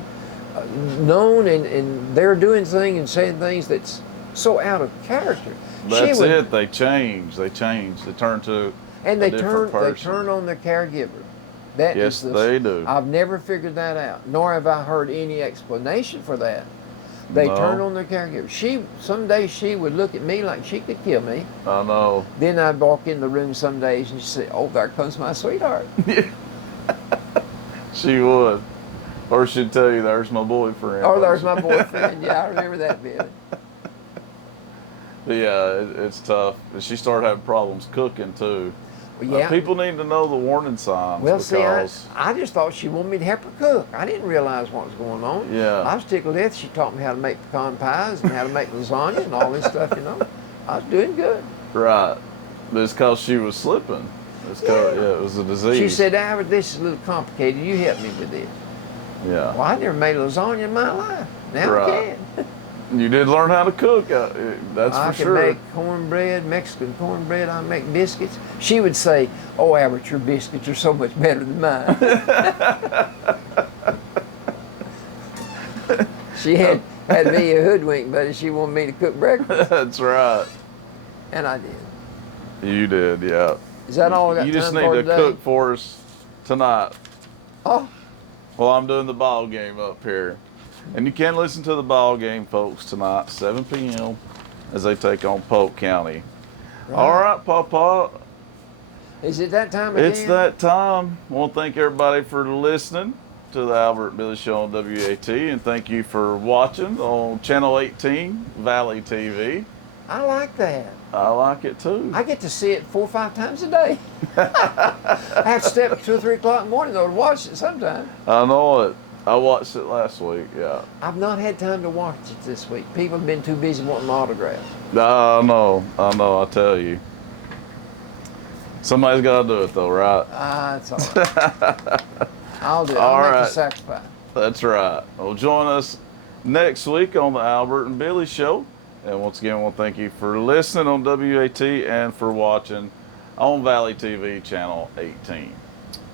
known and they're doing things and saying things that's so out of character. That's it. They change. They turn to a different person. They turn on their caregiver. Yes, they do. I've never figured that out, nor have I heard any explanation for that. They No. turn on their caregiver. Someday she would look at me like she could kill me. I know. Then I'd walk in the room some days and she'd say, "Oh, there comes my sweetheart." She would. Or she'd tell you, "There's my boyfriend." Or there's my boyfriend. Yeah, I remember that bit. But yeah, it's tough. She started having problems cooking too. Well, yeah. People need to know the warning signs. Well, because see, I just thought she wanted me to help her cook. I didn't realize what was going on. Yeah. I was tickled death. She taught me how to make pecan pies and how to make lasagna and all this stuff, you know. I was doing good. Right. But it's because she was slipping. It was a disease. She said, "Albert, this is a little complicated. You help me with this." Yeah. Well, I never made lasagna in my life. Now Right. I can. You did learn how to cook. That's I for can sure. make cornbread, Mexican cornbread. I make biscuits. She would say, "Oh, Albert, your biscuits are so much better than mine." She had me a hoodwink, buddy. She wanted me to cook breakfast, That's right. and I did. You did, yeah. Is that all I got You time just need for to today? cook for us tonight. Oh, Well, I'm doing the ball game up here. And you can listen to the ball game, folks, tonight, 7 p.m., as they take on Polk County. right. All right, Papa. Is it that time again? It's that time. I want to thank everybody for listening to the Albert and Billy Show on WAT, and thank you for watching on Channel 18, Valley TV. I like that. I like it too. I get to see it 4 or 5 times a day. I have to stay up at 2 or 3 o'clock in the morning though to watch it sometime. I know it. I watched it last week, yeah. I've not had time to watch it this week. People have been too busy wanting autographs. I know, I tell you. Somebody's got to do it though, right? It's all right. I'll do it. All I'll make right. the sacrifice. That's right. Well, join us next week on the Albert and Billy Show. And once again, I want to thank you for listening on WAT and for watching on Valley TV Channel 18.